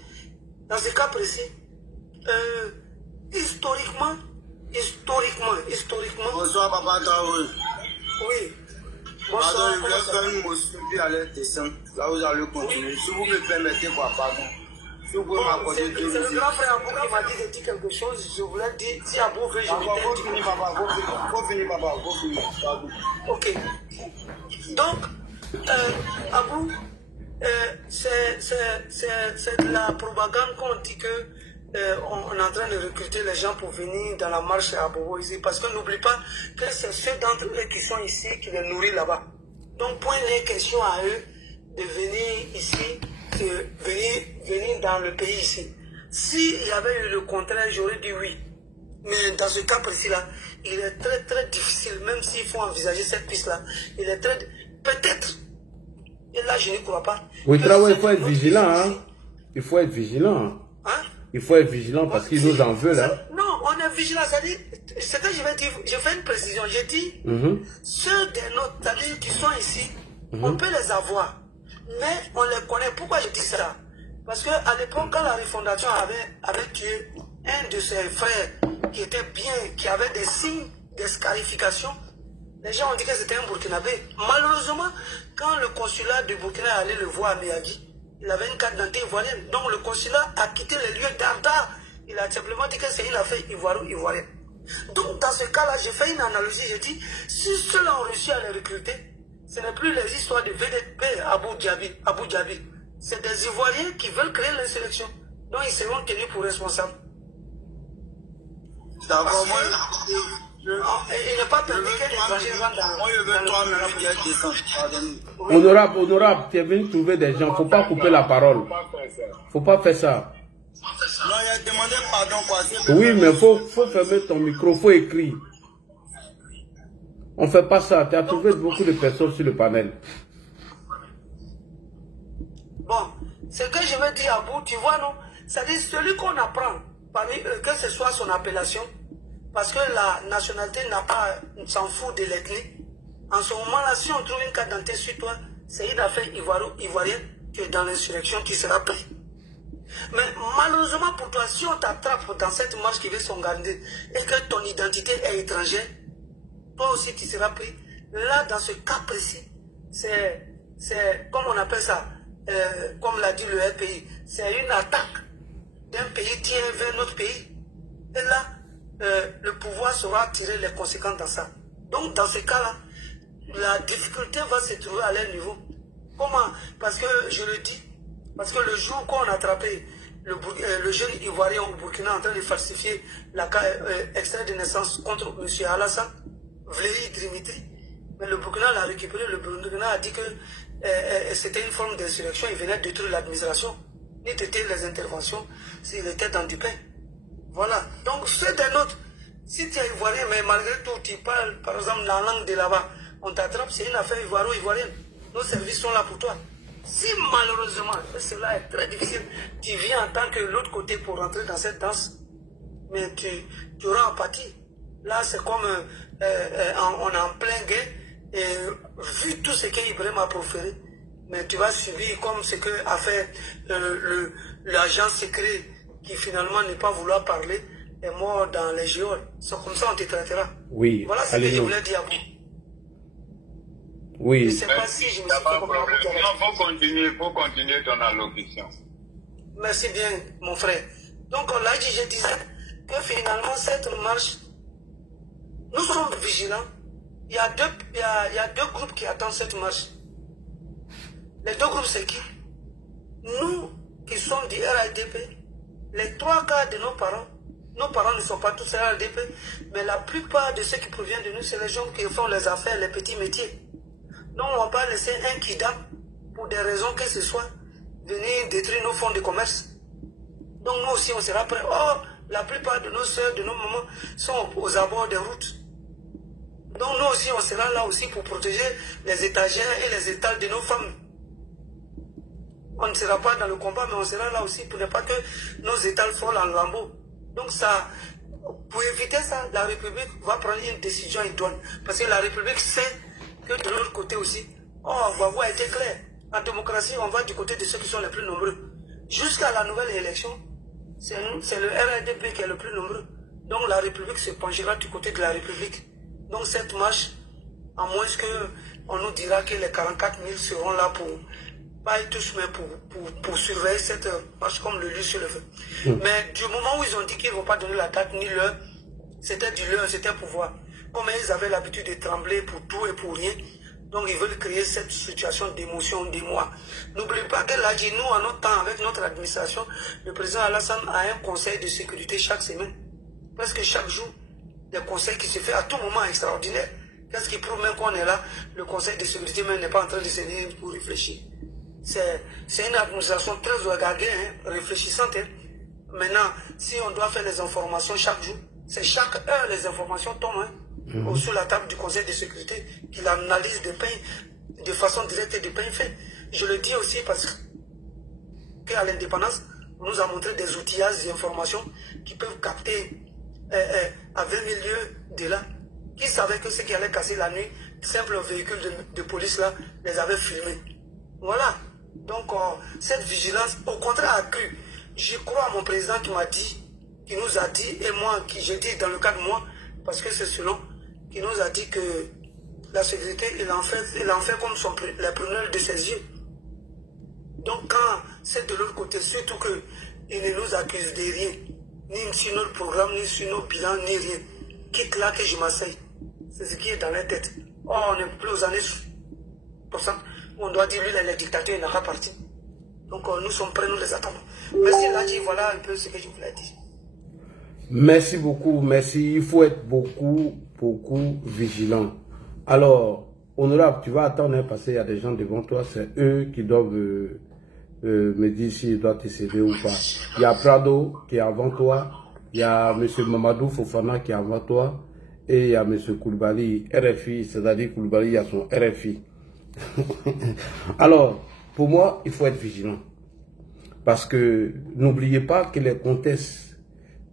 historiquement. Bonsoir, Papa Traoré. Oui. Bonsoir. Je voulais faire une motion puis aller descendre. Là, vous allez continuer. Si vous me permettez, pardon. Si vous pouvez m'accorder 2 minutes. C'est le grand frère Abou qui m'a dit de dire quelque chose. Je voulais dire, si Abou veut, je vais dire. Faut finir, papa. Faut finir. Pardon. Ok. Donc, Abou, c'est de la propagande qu'on dit que on est en train de recruter les gens pour venir dans la marche à Bobo ici, parce que n'oublie pas que c'est ceux d'entre eux qui sont ici qui les nourrissent là-bas. Donc, point les questions à eux de venir ici, de venir dans le pays ici. S'il y avait eu le contraire, j'aurais dit oui. Mais dans ce cas précis-là, il est très très difficile, même s'il faut envisager cette piste-là, il est très... Peut-être, et là je ne crois pas. Oui, Traoré, il faut être vigilant, hein. Il faut être vigilant. Hein? Il faut être vigilant parce qu'ils nous en veulent, hein. Non, on est vigilant, c'est-à-dire, ce que je vais dire, je fais une précision, j'ai dit, ceux de notre c'est-à-dire qui sont ici, on peut les avoir, mais on les connaît. Pourquoi je dis ça? Parce qu'à l'époque, quand la refondation avait tué un de ses frères qui était bien, qui avait des signes d'escarification, les gens ont dit que c'était un Burkinabé. Malheureusement, quand le consulat de Burkina est allé le voir à Miyagi, il avait une carte d'identité ivoirienne. Donc le consulat a quitté les lieux d'Arda. Il a simplement dit que c'est une affaire ivoirienne. Donc dans ce cas-là, j'ai fait une analogie. J'ai dit, si ceux-là ont réussi à les recruter, ce n'est plus les histoires de VDP Abu Dhabi. C'est des Ivoiriens qui veulent créer l'insurrection. Donc ils seront tenus pour responsables. D'accord, moi, il n'est pas permis que les étrangers rentrent dans... Moi, je veux 3 minutes de descendre. Pardonnez. Honorable, tu es venu trouver des gens. Faut pas couper la parole. Faut pas faire ça. Non, il a demandé pardon, quoi. Oui, mais faut fermer ton micro, faut écrire. On fait pas ça. Tu as trouvé beaucoup de personnes sur le panel. Ce que je veux dire à vous, tu vois, non? C'est-à-dire celui qu'on apprend, parmi eux, que ce soit son appellation, parce que la nationalité n'a pas, s'en fout de l'ethnie. En ce moment-là, si on trouve une carte d'identité sur toi, c'est une affaire ivoirienne, tu es dans l'insurrection, tu seras pris. Mais malheureusement pour toi, si on t'attrape dans cette marche qui veut s'organiser et que ton identité est étrangère, toi aussi tu seras pris. Là, dans ce cas précis, c'est comme on appelle ça, comme l'a dit le RPI, c'est une attaque d'un pays tiers vers notre pays. Et là, le pouvoir saura tirer les conséquences dans ça. Donc dans ce cas-là, la difficulté va se trouver à leur niveau. Comment? Parce que, je le dis, parce que le jour qu'on a attrapé le jeune Ivoirien au Burkina en train de falsifier la extrait de naissance contre M. Alassane, Vlehi Dimitri, mais le Burkina l'a récupéré, le Burkina a dit que c'était une forme d'insurrection, il venait détruire l'administration, ni traiter les interventions, s'il était dans du pain. Voilà. Donc c'est des nôtres. Si tu es Ivoirien, mais malgré tout, tu parles, par exemple, la langue de là-bas, on t'attrape, c'est une affaire ivoiro-ivoirienne. Nos services sont là pour toi. Si malheureusement, cela est très difficile, tu viens en tant que l'autre côté pour rentrer dans cette danse, mais tu auras empathie. Là, c'est comme on est en plein guerre, et vu tout ce qu'Ibrahim a proféré, mais tu vas subir comme ce que a fait l'agent secret qui finalement n'est pas vouloir parler, est mort dans les géoles. C'est comme ça on te traitera. Oui, voilà ce que je voulais dire à vous. Oui. Je ne sais pas si je me suis fait comprendre. Il faut continuer ton allocution. Merci bien, mon frère. Donc là, je disais que finalement, cette marche, nous sommes vigilants. Il y a deux groupes qui attendent cette marche. Les deux groupes, c'est qui? Nous qui sommes du RADP, les trois quarts de nos parents ne sont pas tous RADP, mais la plupart de ceux qui proviennent de nous, c'est les gens qui font les affaires, les petits métiers. Donc on ne va pas laisser un kidam, pour des raisons que ce soit, venir détruire nos fonds de commerce. Donc nous aussi on sera prêts. Or, la plupart de nos soeurs, de nos mamans sont aux abords des routes. Donc nous aussi on sera là aussi pour protéger les étagères et les étals de nos femmes. On ne sera pas dans le combat, mais on sera là aussi pour ne pas que nos étals volent en lambeaux. Donc ça, pour éviter ça, la République va prendre une décision idoine. Parce que la République sait que de l'autre côté aussi, Gbagbo a été clair. En démocratie, on va du côté de ceux qui sont les plus nombreux. Jusqu'à la nouvelle élection, c'est le RADP qui est le plus nombreux. Donc la République se penchera du côté de la République. Donc cette marche, à moins qu'on nous dira que les 44 000 seront là pour, pas tous, mais pour surveiller cette marche comme le lieu sur le feu. Mais du moment où ils ont dit qu'ils ne vont pas donner la date ni l'heure, c'était du leur, c'était pouvoir. Comme ils avaient l'habitude de trembler pour tout et pour rien, donc ils veulent créer cette situation d'émotion des mois. N'oubliez pas que là, nous, en notre temps, avec notre administration, le président Alassane a un conseil de sécurité chaque semaine. Presque chaque jour, des conseils qui se fait à tout moment extraordinaire. Qu'est-ce qui prouve même qu'on est là? Le conseil de sécurité même n'est pas en train de se tenir pour réfléchir. C'est une administration très regardée, réfléchissante. Maintenant, si on doit faire les informations chaque jour, c'est chaque heure les informations tombent sur la table du conseil de sécurité qui analyse des pays de façon directe et de pays faits. Je le dis aussi parce qu'à l'indépendance, on nous a montré des outillages d'informations qui peuvent capter à 20 000 lieues de là. Qui savait que ceux qui allaient casser la nuit, simples véhicules de police là, les avaient filmés. Voilà. Donc cette vigilance, au contraire, a cru. Je crois à mon président qui m'a dit, qui nous a dit, et moi, j'ai dit dans le cas de moi, parce que c'est selon, qui nous a dit que la sécurité, il en fait comme la prunelle de ses yeux. Donc quand c'est de l'autre côté, surtout qu'il ne nous accuse de rien, ni sur notre programme, ni sur nos bilans, ni rien. Quitte là que je m'asseye. C'est ce qui est dans la tête. Oh, on n'est plus aux années 60. On doit dire, lui, les dictateurs, il n'a pas parti. Donc nous sommes prêts, nous les attendons. Merci Ladji, voilà un peu ce que je voulais dire. Merci beaucoup, merci. Il faut être beaucoup vigilant. Alors, honorable, tu vas attendre, parce qu'il y a des gens devant toi, c'est eux qui doivent me dire s'ils doivent te céder ou pas. Il y a Prado qui est avant toi, il y a M. Mamadou Fofana qui est avant toi, et il y a M. Koulibaly, RFI, c'est-à-dire Koulibaly, il y a son RFI. Alors, pour moi, il faut être vigilant. Parce que n'oubliez pas que les contextes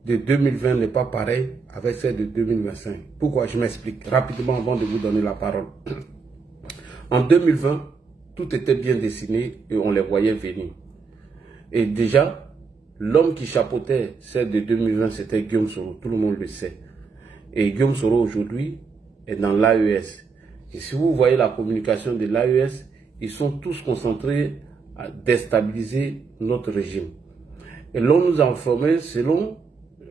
de 2020 n'est pas pareil avec celle de 2025. Pourquoi? Je m'explique rapidement avant de vous donner la parole. En 2020, tout était bien dessiné et on les voyait venir. Et déjà, l'homme qui chapeautait celle de 2020, c'était Guillaume Soro. Tout le monde le sait. Et Guillaume Soro aujourd'hui est dans l'AES. Et si vous voyez la communication de l'AES, ils sont tous concentrés à déstabiliser notre régime. Et l'on nous a informé, selon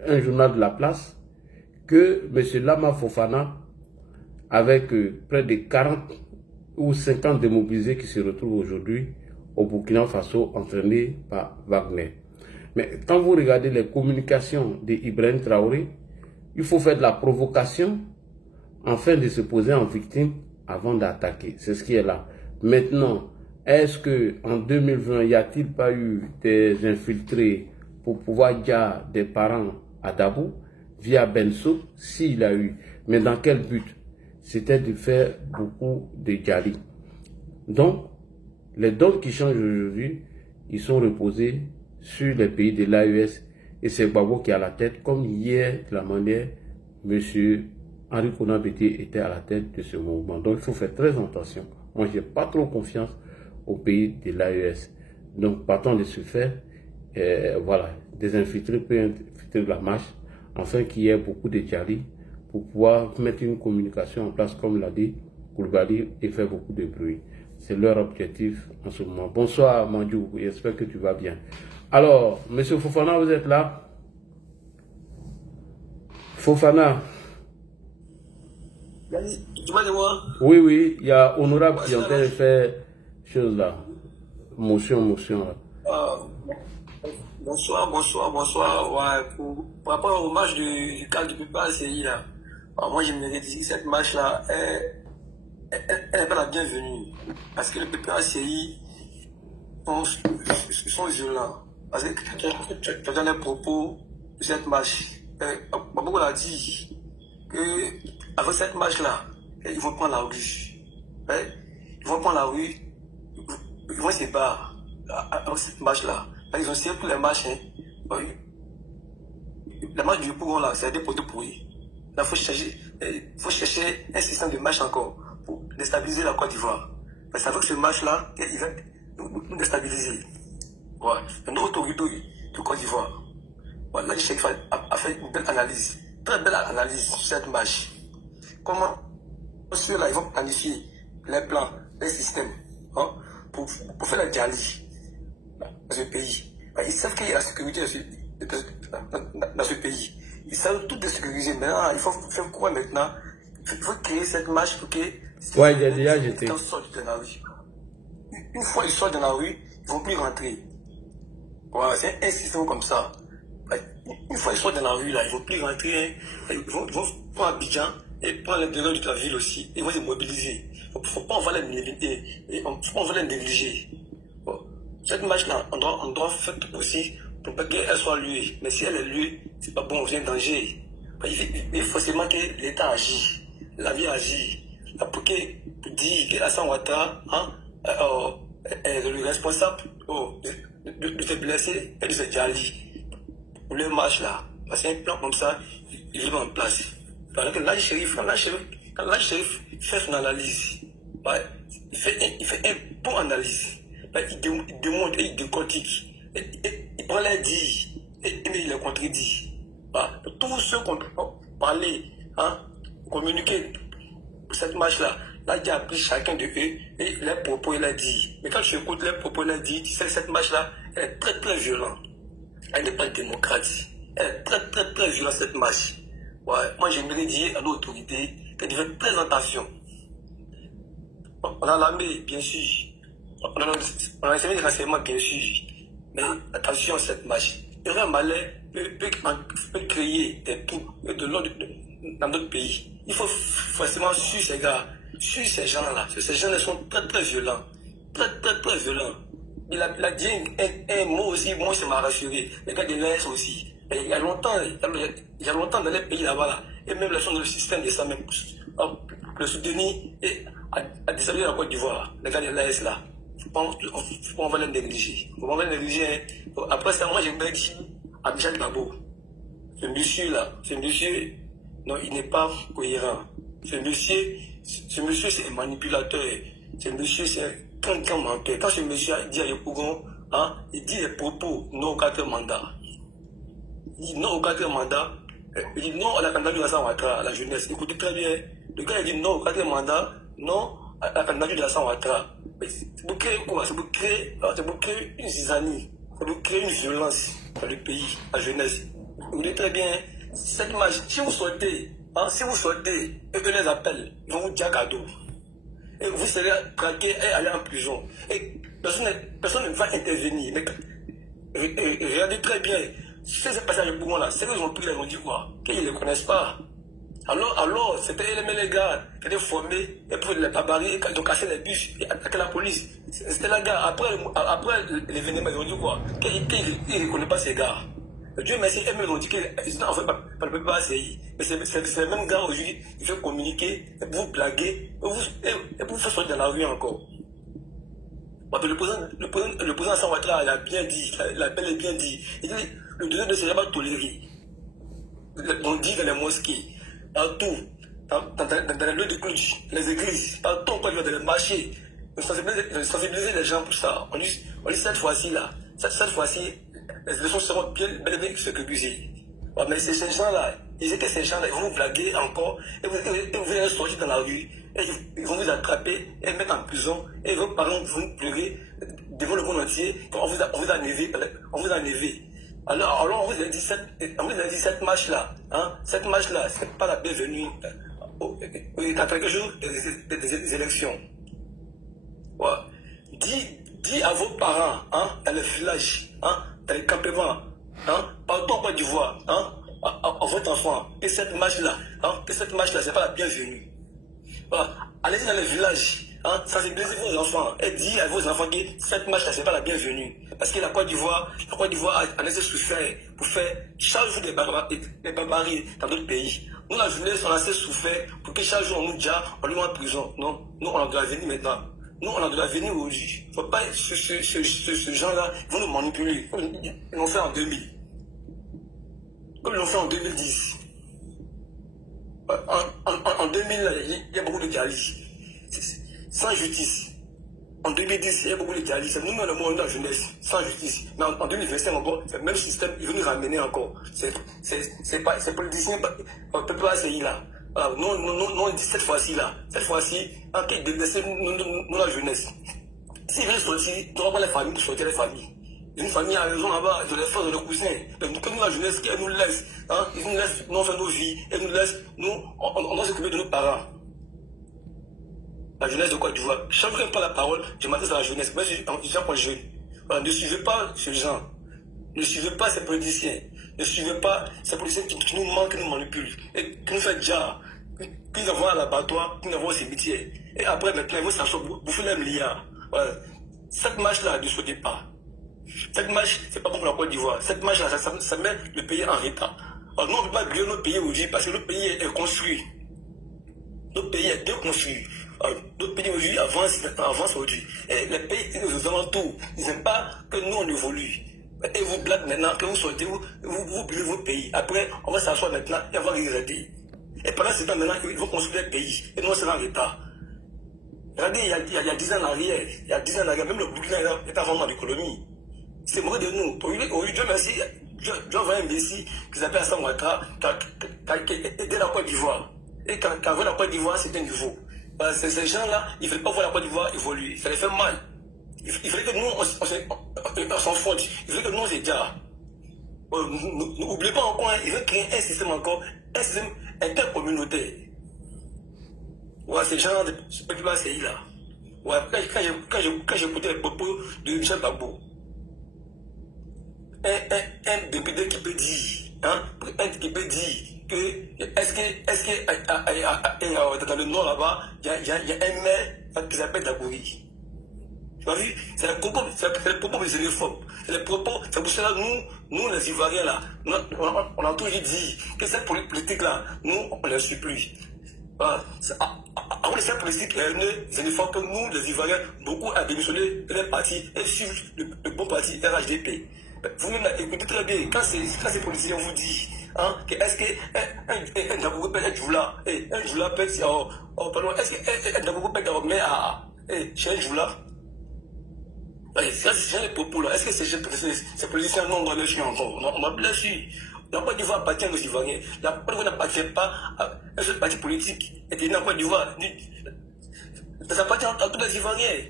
un journal de la place, que M. Lama Fofana, avec près de 40 ou 50 démobilisés qui se retrouvent aujourd'hui au Burkina Faso, entraînés par Wagner. Mais quand vous regardez les communications d'Ibrahim Traoré, il faut faire de la provocation afin de se poser en victime avant d'attaquer. C'est ce qui est là. Maintenant, est-ce qu'en 2020, y a-t-il pas eu des infiltrés pour pouvoir dire des parents à Dabou via Benso? S'il y a eu. Mais dans quel but? C'était de faire beaucoup de Djali. Donc, les dons qui changent aujourd'hui, ils sont reposés sur les pays de l'AES. Et c'est Gbagbo qui est à la tête, comme hier, de la manière, M. Henri Konan Bédié était à la tête de ce mouvement. Donc, il faut faire très attention. Moi, je n'ai pas trop confiance au pays de l'AES. Donc, partant de ce fait, voilà, des infiltrés peuvent infiltrer la marche, afin qu'il y ait beaucoup de Djali pour pouvoir mettre une communication en place, comme l'a dit Koulibaly, et faire beaucoup de bruit. C'est leur objectif en ce moment. Bonsoir, Mandjou, j'espère que tu vas bien. Alors, M. Fofana, vous êtes là? Fofana. Oui, oui, il y a Honorable qui est en train de faire chose là. Motion là. Bonsoir. Ouais, par rapport au match du cadre du PPA-CI là, moi je me dis cette match là, elle n'est pas la bienvenue. Parce que le PPA-CI sont violents. Parce que tu as donné des propos de cette match. Beaucoup l'a dit qu'avec cette match là, ils vont prendre la rue. Ils vont prendre la rue, ils vont se battre avec cette match là. Ils ont signé tous les matchs. Les matchs du Pougon là, c'est des poteaux pourris. Là, il faut chercher un système de match encore pour déstabiliser la Côte d'Ivoire. C'est avec ce match là qu'il va nous déstabiliser. Ouais. Notre autorité de Côte d'Ivoire. Ouais, là, le chef a fait une belle analyse. Très belle analyse sur cette match. Comment ceux-là, ils vont planifier les plans, les systèmes pour faire le Djali dans ce pays. Ils savent qu'il y a la sécurité dans ce pays. Ils savent tout désécuriser. Maintenant, il faut faire quoi maintenant? Il faut créer cette marche pour que... Ouais, il y a déjà jeté. Une fois ils sortent dans la rue, ils ne vont plus rentrer. Ouais, c'est un système comme ça. Une fois ils sortent dans la rue, là, ils ne vont plus rentrer. Ils vont prendre Abidjan et prendre l'intérieur de la ville aussi. Ils vont se mobiliser. Il ne faut pas on va les négliger. Bon. Cette marche-là, on doit faire tout possible pour pas qu'elle soit luée. Mais si elle est luée, c'est pas bon, on vient en danger. Il faut forcément que l'État agit, la vie agit. Pour dire que Hassan Ouattara est le responsable de se blesser et de se Djali. Pour le match là, parce qu'un plan comme ça, il est en place. Quand l'Alger Chérif fait son analyse, il fait un bon analyse. Il démontre et il décortique. Il prend les dits et il les contredit. Tous ceux qui ont parlé, communiqué pour cette marche-là, là, il a pris chacun de eux et les propos, il a dit. Mais quand tu écoutes les propos, il a dit, tu sais, cette marche-là, elle est très très violente. Elle n'est pas démocratique. Elle est très très très violente, cette marche. Ouais, moi, j'aimerais dire à l'autorité qu'elle devait faire très attention. On a l'armée, bien sûr. On a essayé de renseignements, bien sûr. Mais attention à cette marche. Il y aurait un malin peut créer des troubles de l'ordre dans notre pays. Il faut forcément suivre ces gars, suivre ces gens-là. Ces gens-là sont très très violents. Très très très violents. Il a dit un mot aussi, moi ça m'a rassuré. Les gars de l'Est aussi. Il y a longtemps dans les pays là-bas, là, et même le système de ça même, le soutenir et à déstabiliser la Côte d'Ivoire, les gars de l'Est là. faut pas les négliger. Faut pas les négliger. Après ça, moi, j'ai dit à Michel Gbagbo, ce monsieur-là, non, il n'est pas cohérent. Ce monsieur, c'est un manipulateur. Ce monsieur, c'est un menteur. Quand ce monsieur a dit à Yopougon, hein, il dit les propos non au 4 mandats. Il dit non au 4 mandats. Il dit non à la candidature de Ouattara, à la jeunesse. Écoutez très bien. Le gars, il dit non au 4 mandats, non à la candidature de Ouattara. C'est pour créer quoi? C'est pour créer une zizanie. C'est pour créer une violence dans le pays, la jeunesse. Écoutez très bien. Cette marche, si vous sortez, et que les appels, ils vont vous dire cadeau. Et vous serez traqué et aller en prison. Et personne ne va intervenir. Mais regardez très bien. Si c'est passé avec moi là, c'est qu'ils ont pris les gens dit quoi? Qu'ils ne les connaissent pas. Alors, c'était les gars qui étaient formés et pour les barbaries, ils ont cassé les bus et attaqué la police. C'était les gars. Après l'événement, ils ont dit quoi? Qu'ils ne connaissent pas ces gars. Dieu merci, eux ont dit qu'ils n'en fait pas, ne peut pas essayer. Mais c'est le même gars aujourd'hui qui fait communiquer, et pour vous blaguer, et pour vous faire sortir dans la rue encore. Le président Alassane Ouattara l'a bien dit, il a bel et bien dit. Il dit le deuxième ne serait pas toléré. On dit dans les mosquées, partout, dans les lieux de culte, les églises, partout, on va dans les marchés, sensibiliser les gens pour ça. On dit cette fois-ci là, cette fois-ci, les élections seront bien sécurisées. Mais ces gens-là, ils étaient ces gens-là, ils vont vous blaguer encore, et vous allez sortir dans la rue, et ils vont vous attraper, et mettre en prison, et vos parents vont pleurer devant le monde entier, on vous a enlevé. Alors on vous a dit cette marche-là, hein, cette marche-là, c'est pas la bienvenue à quelques jours des élections. Ouais. Dis à vos parents, hein, dans les villages, hein, dans les campements, hein, partout en Côte d'Ivoire, hein, à votre enfant, que cette marche-là, c'est pas la bienvenue. Voilà. Allez-y dans les villages, hein, sensibilisez vos enfants et dites à vos enfants que cette marche-là, c'est pas la bienvenue. Parce que la Côte d'Ivoire a laissé souffert pour faire chaque jour des barbaries dans d'autres pays. Nous, la jeunesse, on a assez souffert pour que chaque jour on nous dise, on lui met en prison. Non, nous, on a de l'avenir maintenant. Nous, on a de l'avenir aujourd'hui. Il ne faut pas ce genre-là, ils vont nous manipuler. Ils l'ont fait en 2000. Comme ils l'ont fait en 2010. En 2000, il y a beaucoup de galis. Sans justice. En 2010, il y a beaucoup de galis. C'est nous, le monde de la jeunesse, sans justice. Mais en 2025 encore, c'est le même système, ils vont nous ramener encore. C'est politicien, on ne peut pas essayer là. Voilà, nous, on dit cette fois-ci là, en cas de délaisser nous la jeunesse. S'ils veulent sortir, ils doivent avoir les familles pour sortir les familles. Une famille a raison là-bas, de les frères, de leurs cousins. Donc, que nous la jeunesse, qu'elle nous laisse, hein, ils nous laissent, nous on fait nos vies, elle nous laisse, nous, on doit s'occuper de nos parents. La jeunesse de Côte d'Ivoire. Chaque fois que je prends la parole, je m'adresse à la jeunesse. Moi, j'ai un point jeune. Voilà, ne suivez pas ce genre. Ne suivez pas ces politiciens. Ne suivez pas ces politiciens qui nous manquent, qui nous manipulent. Et qui nous font déjà, qui nous envoient à l'abattoir, qui nous envoient au cimetière. Et après, maintenant, ils vont s'asseoir, bouffer les milliards. Voilà. Cette marche-là, ne sautez pas. Cette marche, c'est pas bon pour la Côte d'Ivoire. Cette marche-là, ça met le pays en retard. Alors, nous, on ne peut pas briller notre pays aujourd'hui parce que notre pays est construit. Notre pays est déconstruit. D'autres pays aujourd'hui avancent aujourd'hui. Et les pays aux alentours, ils n'aiment pas que nous on évolue. Et vous blaguez maintenant, que vous sortez, vous brûlez votre pays. Après, on va s'asseoir maintenant et on va regretter. Et pendant ce temps maintenant, ils vont construire des pays. Et nous on sera en retard. Regardez, il y a 10 ans en arrière, même le Burkina est avant dans l'économie. C'est mauvais de nous. Aujourd'hui, Dieu merci, Dieu envoie un messie qui s'appelle Alassane Ouattara, qui a aidé la Côte d'Ivoire. Et quand la Côte d'Ivoire, c'était un niveau. Ces gens-là, ils ne veulent pas voir la Côte d'Ivoire évoluer. Ça les fait mal. Il fallait que nous, on s'en foute. Il fallait que nous, on s'écarte. N'oubliez pas encore, ils veulent créer un système encore, un système intercommunautaire. Ouais, ces gens de ce petit pays là. Ouais, quand j'écoutais les propos de Michel Gbagbo, un député qui peut dire, hein, que est-ce que dans le nord là-bas, il y a un maire qui s'appelle Dagouri. Tu as vu? C'est le propos des xénophobes. C'est pour cela nous les Ivoiriens là, on a toujours dit que cette politique là, nous on ne la suit plus. Voilà. Avant les cercles politiques, c'est une fois que nous, les Ivoiriens, beaucoup a démissionné de les partis et suivent le bon parti RHDP. Vous-même écoutez très bien, quand ces politiciens vous disent, hein, est-ce qu'un Dabougou peut être Joula, un Joula peut être, pardon, est-ce qu'un Dabougou peut être chez un Joula? C'est les propos là. Est-ce que ces politiciens non dans le chien encore? On m'a blessé. La Côte d'Ivoire appartient aux Ivoiriens. La Côte d'Ivoire n'appartient pas à un seul parti politique. Et la Côte d'Ivoire, ça appartient à tous les Ivoiriens.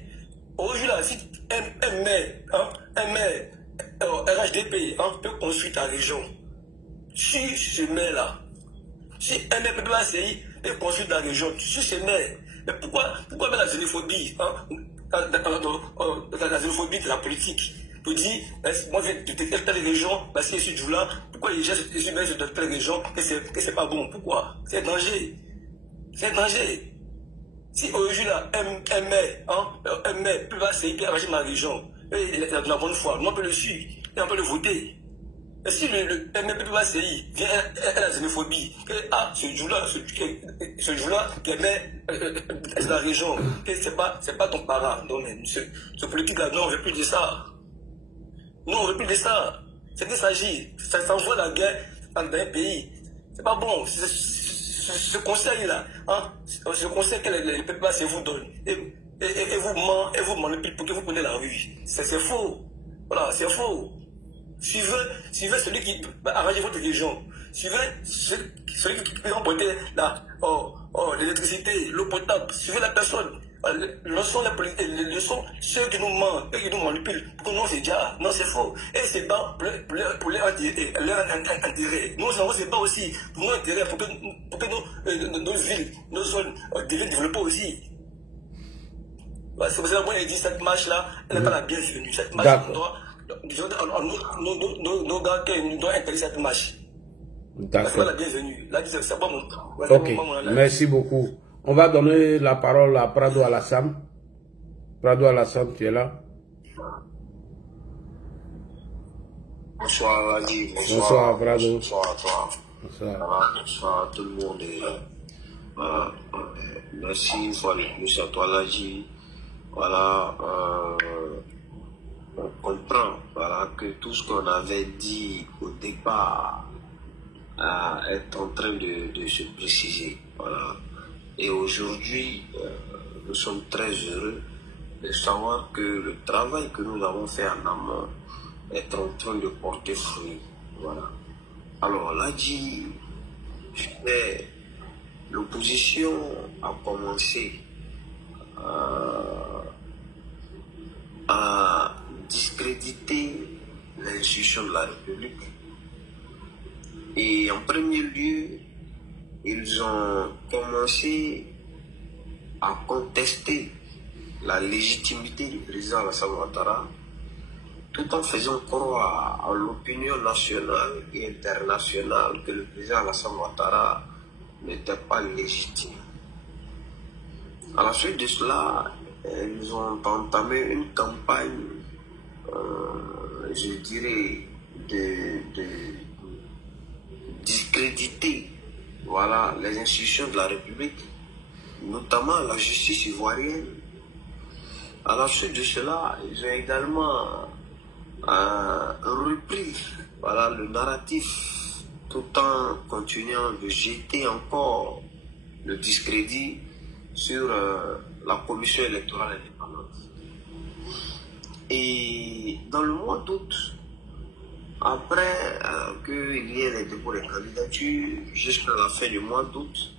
Aujourd'hui, là, si un maire RHDP peut construire ta région, si ce maire-là, si un maire PPACI peut construire ta région, si ce maire, mais pourquoi mettre la xénophobie, la xénophobie de la politique? Pour dire, moi je viens de telle région, parce que je suis là, pourquoi les gens se mettent de telle région, que c'est pas bon? Pourquoi? C'est danger. C'est danger. Si aujourd'hui là, un maire peut passer, peut arracher ma région, il a de la bonne foi, on peut le suivre, et on peut le voter. Et si le maire peut passer, vient à la xénophobie, que ce jour-là, qui est maire de la région, que c'est pas ton parent, non, mais ce politique-là, non, on ne veut plus de ça. Non, on ne veut plus de ça. C'est de s'agir. Ça envoie la guerre dans un pays. C'est pas bon. Ce conseil-là, ce conseil que les peuples vous donnent, et vous manipulez pour que vous preniez la rue. C'est faux. Voilà, c'est faux. Suivez celui qui arrange votre région. Suivez celui qui peut remporter l'électricité, l'eau potable. Suivez la personne. Le sont ceux qui nous mentent, eux qui nous manipulent. Pour nous, c'est déjà, non, c'est faux. Et c'est pas pour leur intérêt. Nous, c'est pas aussi pour nos intérêts, pour que nos villes, nos zones deviennent développées aussi. C'est pour ça que moi, j'ai dit, cette marche-là, elle n'est pas la bienvenue. Cette marche, nos gars qui nous doivent intégrer cette marche. D'accord. C'est pas la bienvenue. Là, c'est pas mon cas. Ok, merci beaucoup. On va donner la parole à Prado Alassane. Prado Alassane, tu es là? Bonsoir, Adi. Bonsoir, Prado. Bonsoir à toi. Bonsoir. Bonsoir à tout le monde. Merci une fois de plus à toi, Adi. Voilà, on comprend que tout ce qu'on avait dit au départ est en train de se préciser. Voilà. Et aujourd'hui, nous sommes très heureux de savoir que le travail que nous avons fait en amont est en train de porter fruit. Voilà. Alors là, l'opposition a commencé à discréditer l'institution de la République. Et en premier lieu, ils ont commencé à contester la légitimité du président Alassane Ouattara, tout en faisant croire à l'opinion nationale et internationale que le président Alassane Ouattara n'était pas légitime. À la suite de cela, ils ont entamé une campagne, je dirais, de discréditer les institutions de la République, notamment la justice ivoirienne. À la suite de cela, ils ont également repris le narratif, tout en continuant de jeter encore le discrédit sur la commission électorale indépendante. Et dans le mois d'août, après qu'il y ait les dépôts des candidatures, jusqu'à la fin du mois d'août,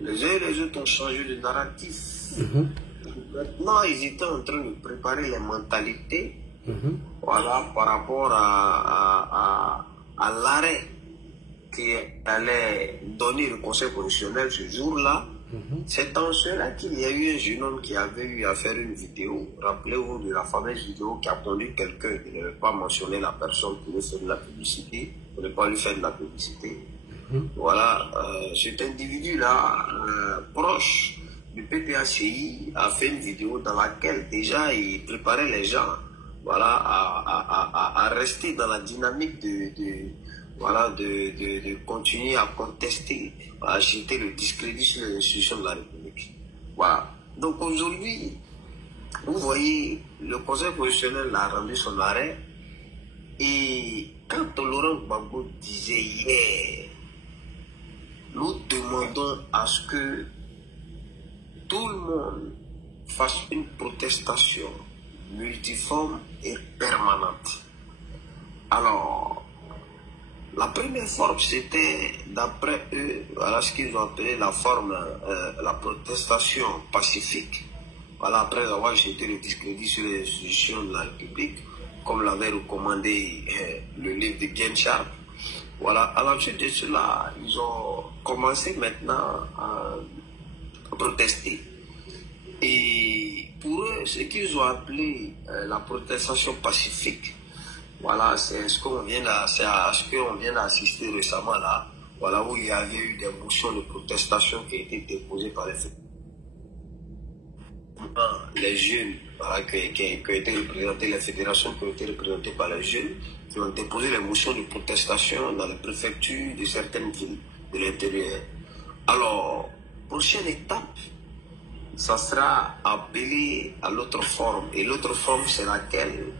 les uns et les autres ont changé de narratif. Maintenant, ils étaient en train de préparer les mentalités par rapport à l'arrêt qui allait donner le Conseil constitutionnel ce jour-là. C'est en cela qu'il y a eu un jeune homme qui avait eu à faire une vidéo. Rappelez-vous de la fameuse vidéo qui a conduit quelqu'un qui n'avait pas mentionné la personne qui lui fait de la publicité, pour ne pas lui faire de la publicité. Voilà, cet individu-là, proche du PPACI, a fait une vidéo dans laquelle déjà il préparait les gens à rester dans la dynamique voilà, de continuer à contester, à jeter le discrédit sur les institutions de la République. Voilà. Donc aujourd'hui, vous voyez, le Conseil constitutionnel a rendu son arrêt. Et quand Laurent Gbagbo disait hier, nous demandons à ce que tout le monde fasse une protestation multiforme et permanente. Alors, la première forme, c'était, d'après eux, voilà ce qu'ils ont appelé la forme, la protestation pacifique. Voilà, après avoir jeté le discrédit sur les institutions de la République, comme l'avait recommandé le livre de Gensharp. Voilà, à la suite de cela, ils ont commencé maintenant à protester. Et pour eux, ce qu'ils ont appelé la protestation pacifique, voilà, c'est à ce qu'on vient d'assister récemment là, voilà, où il y avait eu des motions de protestation qui étaient déposées par les jeunes, voilà, qui ont été représentés, les fédérations qui ont été représentées par les jeunes, qui ont déposé les motions de protestation dans les préfectures de certaines villes de l'intérieur. Alors, prochaine étape, ça sera appelé à l'autre forme. Et l'autre forme, c'est laquelle?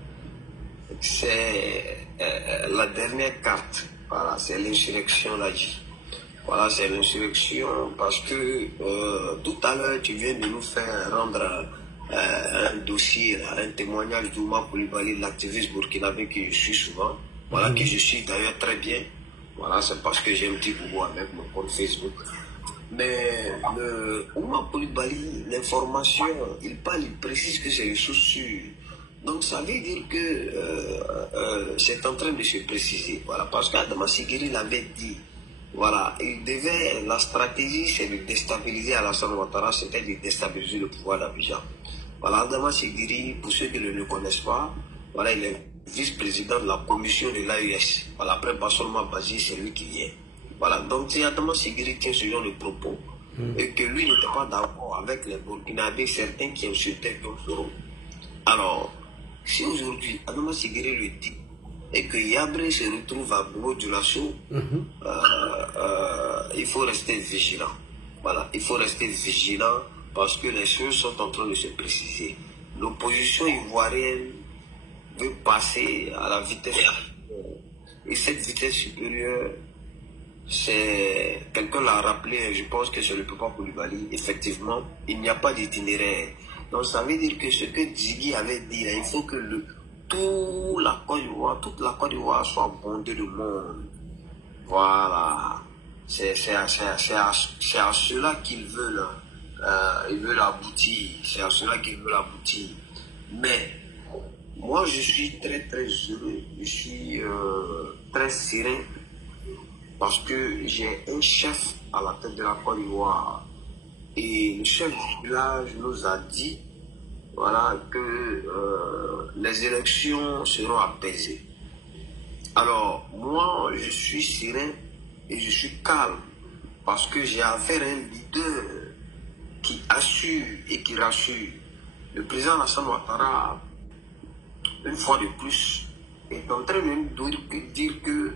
C'est la dernière carte. Voilà, c'est l'insurrection là. Voilà, c'est l'insurrection parce que tout à l'heure, tu viens de nous faire rendre un dossier, un témoignage d'Ouma Coulibaly, l'activiste burkinabé que je suis souvent. Voilà, que je suis d'ailleurs très bien. Voilà, c'est parce que j'ai un petit boubou avec mon compte Facebook. Mais Ouma Coulibaly, l'information, il parle, il précise que c'est une source sûre. Donc ça veut dire que c'est en train de se préciser. Voilà, parce qu'Adama Sigiri l'avait dit. Voilà, la stratégie c'est de déstabiliser Alassane Ouattara, c'était de déstabiliser le pouvoir d'Abidjan. Voilà, Adama Sigiri, pour ceux qui ne le connaissent pas, voilà, il est vice-président de la commission de l'AES. Voilà, après Bassolma Bazi, c'est lui qui est. Voilà, donc si Adama Sigiri tient ce genre de propos, et que lui n'était pas d'accord avec les Burkinabés, certains qui insultaient Soro. Alors, si aujourd'hui Adama Sigiri le dit, et que Yabré se retrouve à Bobo-Dioulasso, il faut rester vigilant. Voilà, il faut rester vigilant parce que les choses sont en train de se préciser. L'opposition ivoirienne veut passer à la vitesse supérieure. Et cette vitesse supérieure, c'est, quelqu'un l'a rappelé, je pense que c'est le papa Coulibaly, effectivement, il n'y a pas d'itinéraire. Donc ça veut dire que ce que Ziggy avait dit, là, il faut que toute la Côte d'Ivoire soit bondée de monde. Voilà. C'est à cela qu'ils veulent, ils veulent aboutir. C'est à cela qu'ils veulent aboutir. Mais, moi je suis très très heureux, je suis très serein parce que j'ai un chef à la tête de la Côte d'Ivoire. Et le chef du village nous a dit, voilà, que les élections seront apaisées. Alors, moi, je suis serein et je suis calme parce que j'ai affaire à un leader qui assure et qui rassure. Le président Alassane Ouattara, une fois de plus, est en train de dire que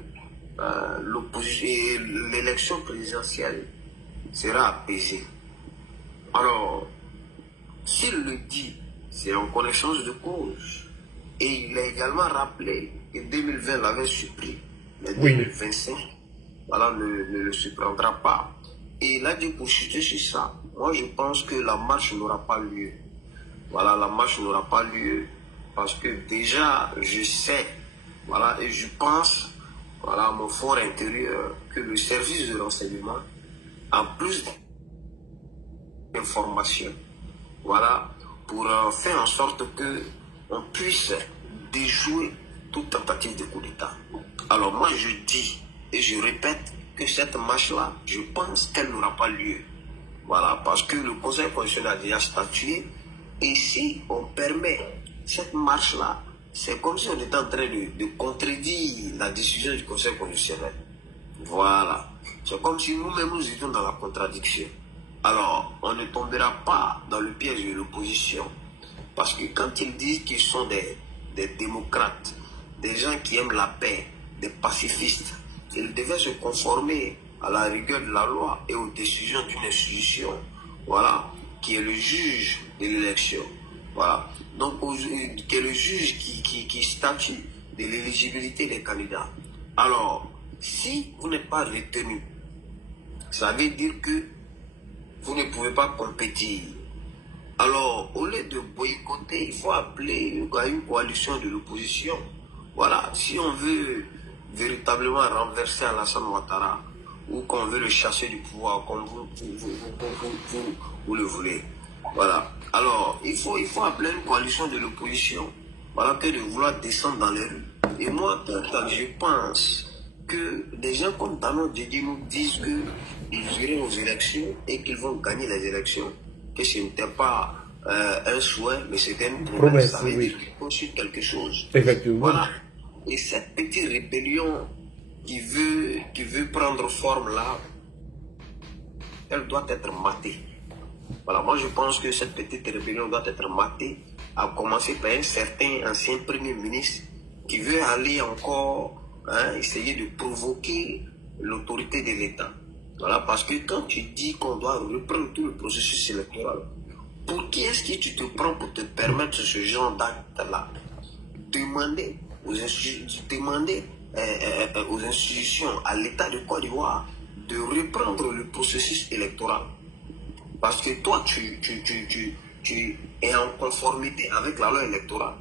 l'élection présidentielle sera apaisée. Alors, s'il le dit, c'est en connaissance de cause. Et il a également rappelé que 2020 l'avait surpris, mais 2025, voilà, ne le surprendra pas. Et il a dit pour chuter sur ça, moi je pense que la marche n'aura pas lieu. Voilà, la marche n'aura pas lieu parce que déjà je sais, voilà, et je pense, voilà, à mon fort intérieur, que le service de renseignement, en plus d'informations, voilà, pour faire en sorte que on puisse déjouer toute tentative de coup d'État. Alors moi je dis et je répète que cette marche-là, je pense qu'elle n'aura pas lieu. Voilà, parce que le Conseil constitutionnel a déjà statué et si on permet cette marche-là, c'est comme si on était en train de contredire la décision du Conseil constitutionnel. Voilà, c'est comme si nous-mêmes nous étions dans la contradiction. Alors, on ne tombera pas dans le piège de l'opposition. Parce que quand ils disent qu'ils sont des démocrates, des gens qui aiment la paix, des pacifistes, il devait se conformer à la rigueur de la loi et aux décisions d'une institution, voilà, qui est le juge de l'élection. Voilà. Donc, qui est le juge qui statue de l'éligibilité des candidats. Alors, si vous n'êtes pas retenu, ça veut dire que vous ne pouvez pas compétir. Alors, au lieu de boycotter, il faut appeler une coalition de l'opposition. Voilà, si on veut véritablement renverser Alassane Ouattara, ou qu'on veut le chasser du pouvoir, comme vous le voulez. Voilà. Alors, il faut appeler une coalition de l'opposition, voilà, que de vouloir descendre dans les rues. Et moi, je pense que des gens comme Dano Djedi nous disent qu'ils iront aux élections et qu'ils vont gagner les élections, que ce n'était pas un souhait, mais c'était une promesse. Ça veut dire qu'il faut quelque chose. Effectivement. Voilà. Et cette petite rébellion qui veut prendre forme là, elle doit être matée. Voilà, moi je pense que cette petite rébellion doit être matée, à commencer par un certain ancien premier ministre qui veut aller encore essayer de provoquer l'autorité de l'État. Voilà, parce que quand tu dis qu'on doit reprendre tout le processus électoral, pour qui est-ce que tu te prends pour te permettre ce genre d'acte-là? Demander aux institutions, à l'État de Côte d'Ivoire, de reprendre le processus électoral. Parce que toi, tu es en conformité avec la loi électorale.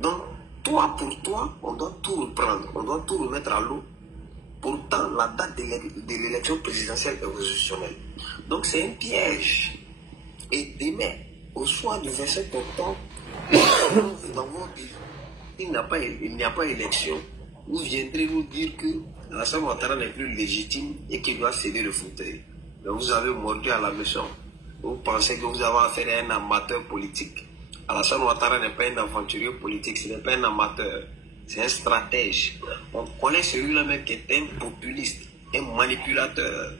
Donc, toi, pour toi, on doit tout reprendre, on doit tout remettre à l'eau. Pourtant, la date de l'élection présidentielle est constitutionnelle. Donc, c'est un piège. Et demain, au soir du 27 octobre, dans votre pays, il n'y a pas élection. Vous viendrez nous dire que Alassane Ouattara n'est plus légitime et qu'il doit céder le fauteuil. Donc vous avez mordu à la maison. Vous pensez que vous avez affaire à un amateur politique. Alassane Ouattara n'est pas un aventurier politique, ce n'est pas un amateur. C'est un stratège. On connaît celui-là même qui est un populiste, un manipulateur.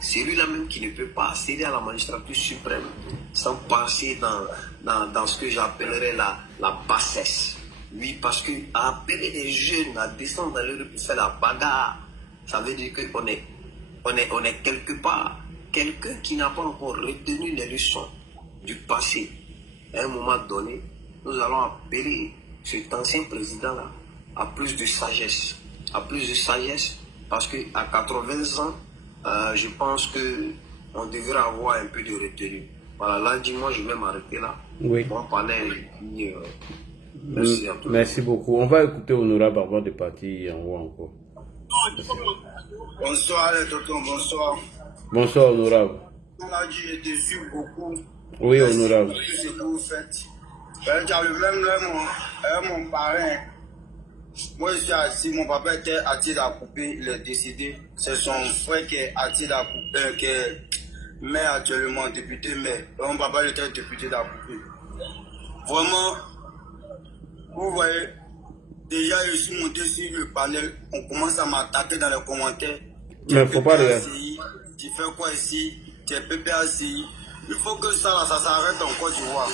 Celui-là même qui ne peut pas accéder à la magistrature suprême sans passer dans ce que j'appellerais la bassesse. Oui, parce que appeler les jeunes à descendre dans les rues pour faire la bagarre, ça veut dire qu'on est quelque part quelqu'un qui n'a pas encore retenu les leçons du passé. À un moment donné, nous allons appeler cet ancien président-là à plus de sagesse. À plus de sagesse, parce qu'à 80 ans, je pense qu'on devrait avoir un peu de retenue. Voilà, là, dis-moi, je vais m'arrêter là. Oui. Mon panel est merci à tous. Merci beaucoup. On va écouter Honorable avant de partir en haut encore. Bonsoir les tontons, bonsoir. Bonsoir, Honorable. On a dit, je te suis beaucoup. Oui, Honorable. Merci pour ce que vous faites. Le même là, mon parrain. Moi, je suis assis, mon papa était Atid Akupé, il est décédé. C'est son frère qui est Atid Akupé, qui est maire actuellement, député maire. Mon papa était député d'Akupé. Vraiment, vous voyez, déjà je suis monté sur le panel, on commence à m'attaquer dans les commentaires. Mais il ne faut pas regarder. Tu fais quoi ici? Tu es PPACI. Il faut que ça s'arrête en Côte d'Ivoire.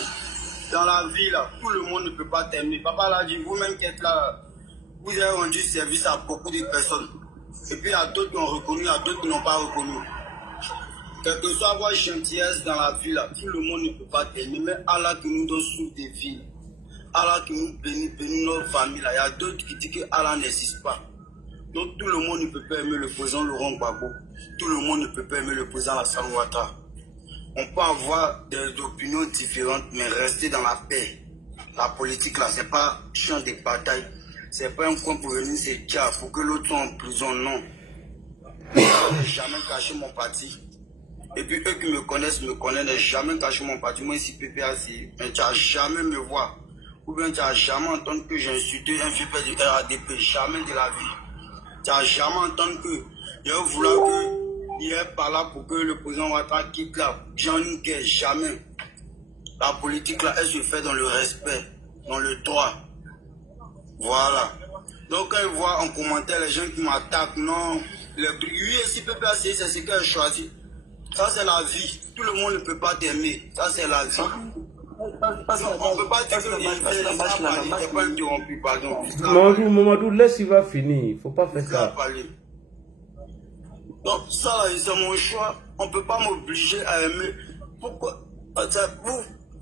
Dans la vie, là, tout le monde ne peut pas t'aimer. Papa l'a dit, vous-même qui êtes là, vous avez rendu service à beaucoup de personnes. Et puis il y a d'autres qui ont reconnu, il y a d'autres qui n'ont pas reconnu. Quel que soit votre gentillesse dans la vie, là, tout le monde ne peut pas t'aimer. Mais Allah qui nous donne sous des vies. Allah qui nous bénit nos familles. Il y a d'autres qui disent que Allah n'existe pas. Donc tout le monde ne peut pas aimer le président Laurent Gbagbo. Tout le monde ne peut pas aimer le président Alassane Ouattara. On peut avoir des opinions différentes, mais rester dans la paix. La politique là, c'est pas champ de bataille. C'est pas un coin pour venir se dire pour que l'autre soit en prison, non. Je n'ai jamais caché mon parti. Et puis eux qui me connaissent, n'ai jamais caché mon parti. Moi ici, PPAC, mais tu n'as jamais me voir. Ou bien tu n'as jamais entendu que j'ai insulté un vieux père du RADP. Jamais de la vie. Tu n'as jamais entendu que je voulais qu'il est par là pour que le président Ouattara quitte là. J'en ai jamais. La politique là, elle se fait dans le respect, dans le droit. Voilà. Donc quand je vois en commentaire les gens qui m'attaquent, non, les trucs, oui, si PPAC, c'est ce qu'elle choisit. Ça c'est la vie. Tout le monde ne peut pas t'aimer. Ça c'est la vie. On ne peut pas dire que n'est pas interrompu, pardon. Mamadou, laisse, il va finir. Il ne faut pas faire ça. Donc, ça, c'est mon choix. On ne peut pas m'obliger à aimer. Pourquoi?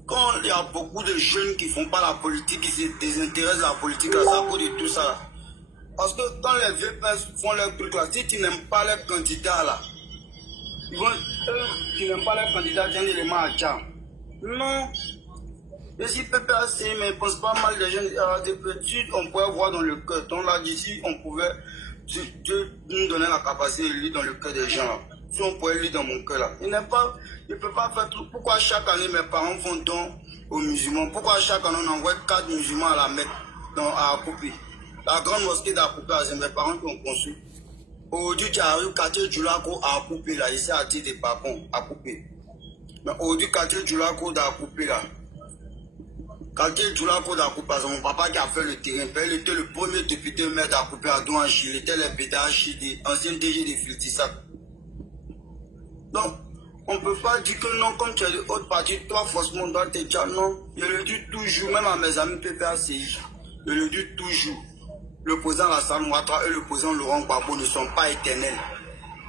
Quand il y a beaucoup de jeunes qui ne font pas la politique, qui se désintéressent de la politique, c'est à cause de tout ça. Parce que quand les vieux pères font leur truc là, si tu n'aimes pas les candidats là, tu n'aimes pas les candidats, tiens les mains à Tcham. Non. Et si PPAC, mais je pense pas mal de jeunes, des petits, on pourrait voir dans le cœur. Donc là, d'ici, on pouvait, Dieu nous donner la capacité de lire dans le cœur des gens là. Si on pouvait lire dans mon cœur là. Il ne peut pas faire tout. Pourquoi chaque année mes parents font don aux musulmans? Pourquoi chaque année on envoie 4 musulmans à la Mecque, à Akoupi? La grande mosquée d'Akoupi, c'est mes parents qui ont construit. Aujourd'hui, tu arrives au quartier du Laco à Akoupi là, ici à Tide Pacon, à Akoupi. Mais aujourd'hui, quartier du Laco d'Akoupi là. Quartier du Laco d'Akoupi, c'est mon papa qui a fait le terrain. Il était le premier député maire d'Akoupi à Douanchi. Il était le PDH, ancien DG de Filtissac. Donc, on ne peut pas dire que non, comme tu es de haute partie, toi, forcément, dans tes gens, non. Je le dis toujours, même à mes amis PPACI, je le dis toujours. Le président Alassane Ouattara et le président Laurent Gbagbo ne sont pas éternels.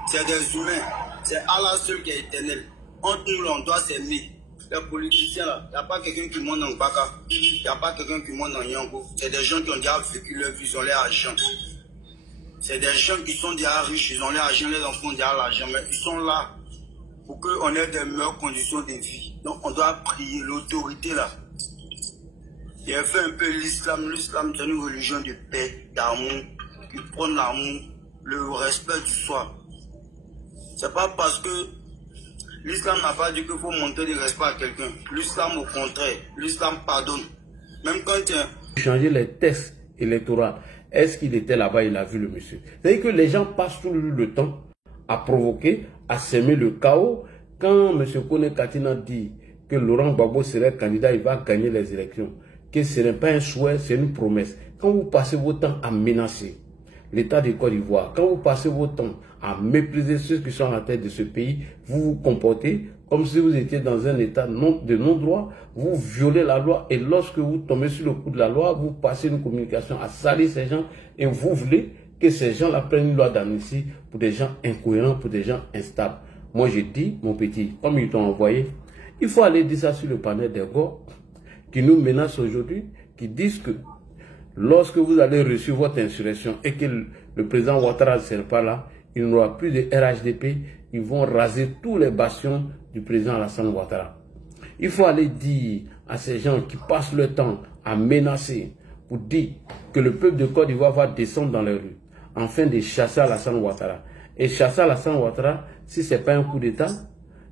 C'est des humains. C'est Allah seul qui est éternel. Entre nous, là, on doit s'aimer. Les politiciens, là, il n'y a pas quelqu'un qui monte en Baka. Il n'y a pas quelqu'un qui monte en Yango. C'est des gens qui ont déjà vécu leur vie, ils ont leur argent. C'est des gens qui sont déjà riches, ils ont leur argent, les enfants ont déjà l'argent, mais ils sont là pour qu'on ait des meilleures conditions de vie. Donc on doit prier l'autorité là. Il a fait un peu l'islam. L'islam c'est une religion de paix, d'amour, qui prône l'amour, le respect du soi. C'est pas parce que l'islam n'a pas dit qu'il faut montrer du respect à quelqu'un. L'islam au contraire, l'islam pardonne. Même quand tu as changé les textes électoraux, est-ce qu'il était là-bas, il a vu le monsieur? C'est-à-dire que les gens passent tout le temps à provoquer, à semer le chaos. Quand M. Kone Katina dit que Laurent Gbagbo serait candidat, il va gagner les élections, que ce n'est pas un souhait, c'est une promesse. Quand vous passez votre temps à menacer l'État de Côte d'Ivoire, quand vous passez votre temps à mépriser ceux qui sont à la tête de ce pays, vous vous comportez comme si vous étiez dans un état de non-droit, vous violez la loi et lorsque vous tombez sur le coup de la loi, vous passez une communication à salir ces gens et vous voulez que ces gens-là prennent une loi d'amnistie pour des gens incohérents, pour des gens instables. Moi je dis, mon petit, comme ils t'ont envoyé, il faut aller dire ça sur le panel des gars qui nous menacent aujourd'hui, qui disent que lorsque vous allez reçu votre insurrection et que le président Ouattara ne sera pas là, il n'y aura plus de RHDP, ils vont raser tous les bastions du président Alassane Ouattara. Il faut aller dire à ces gens qui passent le temps à menacer pour dire que le peuple de Côte d'Ivoire va descendre dans les rues afin de chasser Alassane Ouattara. Et chasser Alassane Ouattara, si ce n'est pas un coup d'État,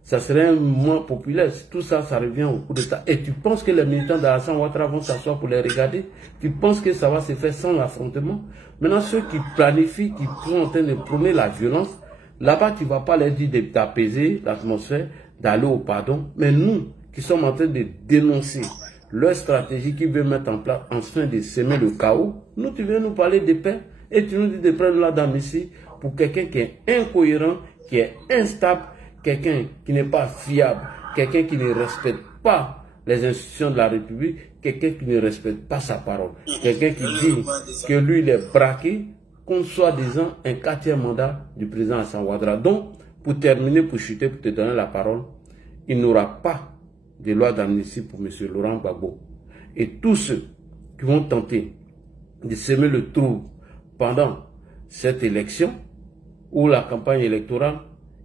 ça serait un mouvement populaire. Tout ça, ça revient au coup d'État. Et tu penses que les militants d'Alassane Ouattara vont s'asseoir pour les regarder? Tu penses que ça va se faire sans affrontement? Maintenant, ceux qui planifient, qui sont en train de prôner la violence, là-bas, tu ne vas pas leur dire d'apaiser l'atmosphère, d'aller au pardon. Mais nous, qui sommes en train de dénoncer leur stratégie qu'ils veulent mettre en place en train de semer le chaos, nous, tu viens nous parler de paix et tu nous dis de prendre la dame ici pour quelqu'un qui est incohérent, qui est instable, quelqu'un qui n'est pas fiable, quelqu'un qui ne respecte pas les institutions de la République, quelqu'un qui ne respecte pas sa parole, quelqu'un qui dit que lui, il est braqué contre soi-disant un 4e mandat du président Alassane Ouattara. Donc, pour terminer, pour chuter, pour te donner la parole, il n'aura pas de loi d'amnistie pour M. Laurent Gbagbo. Et tous ceux qui vont tenter de semer le trouble pendant cette élection ou la campagne électorale,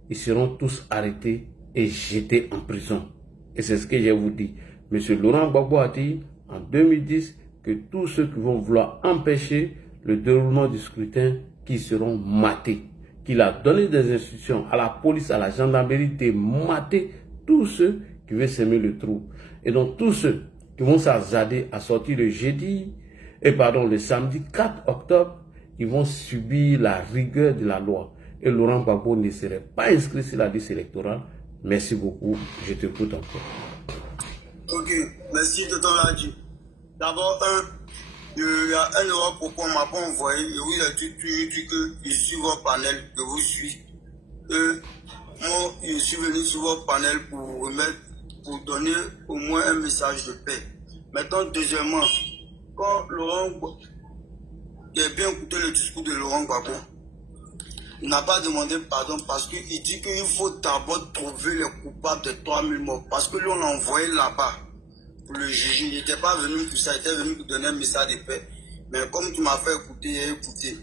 ils seront tous arrêtés et jetés en prison. Et c'est ce que je vous dis. M. Laurent Gbagbo a dit en 2010 que tous ceux qui vont vouloir empêcher le déroulement du scrutin, qui seront matés. Qu'il a donné des instructions à la police, à la gendarmerie de mater tous ceux qui veulent semer le trou. Et donc tous ceux qui vont s'azader à sortir le le samedi 4 octobre, ils vont subir la rigueur de la loi. Et Laurent Gbagbo ne serait pas inscrit sur la liste électorale. Merci beaucoup. Je t'écoute encore. Ok, merci de ton avis. D'abord, il y a un euro pourquoi on m'a pas envoyé. Et oui, il a toujours dit que je suis votre panel, je vous suis. Moi, je suis venu sur votre panel pour remettre pour donner au moins un message de paix. Maintenant, deuxièmement, quand Laurent, j'ai bien écouté le discours de Laurent Gbagbo, il n'a pas demandé pardon parce qu'il dit qu'il faut d'abord trouver les coupables des 3000 morts. Parce que lui, on l'a envoyé là-bas pour le juger. Il n'était pas venu pour ça, il était venu pour donner un message de paix. Mais comme tu m'as fait écouter, il a écouté.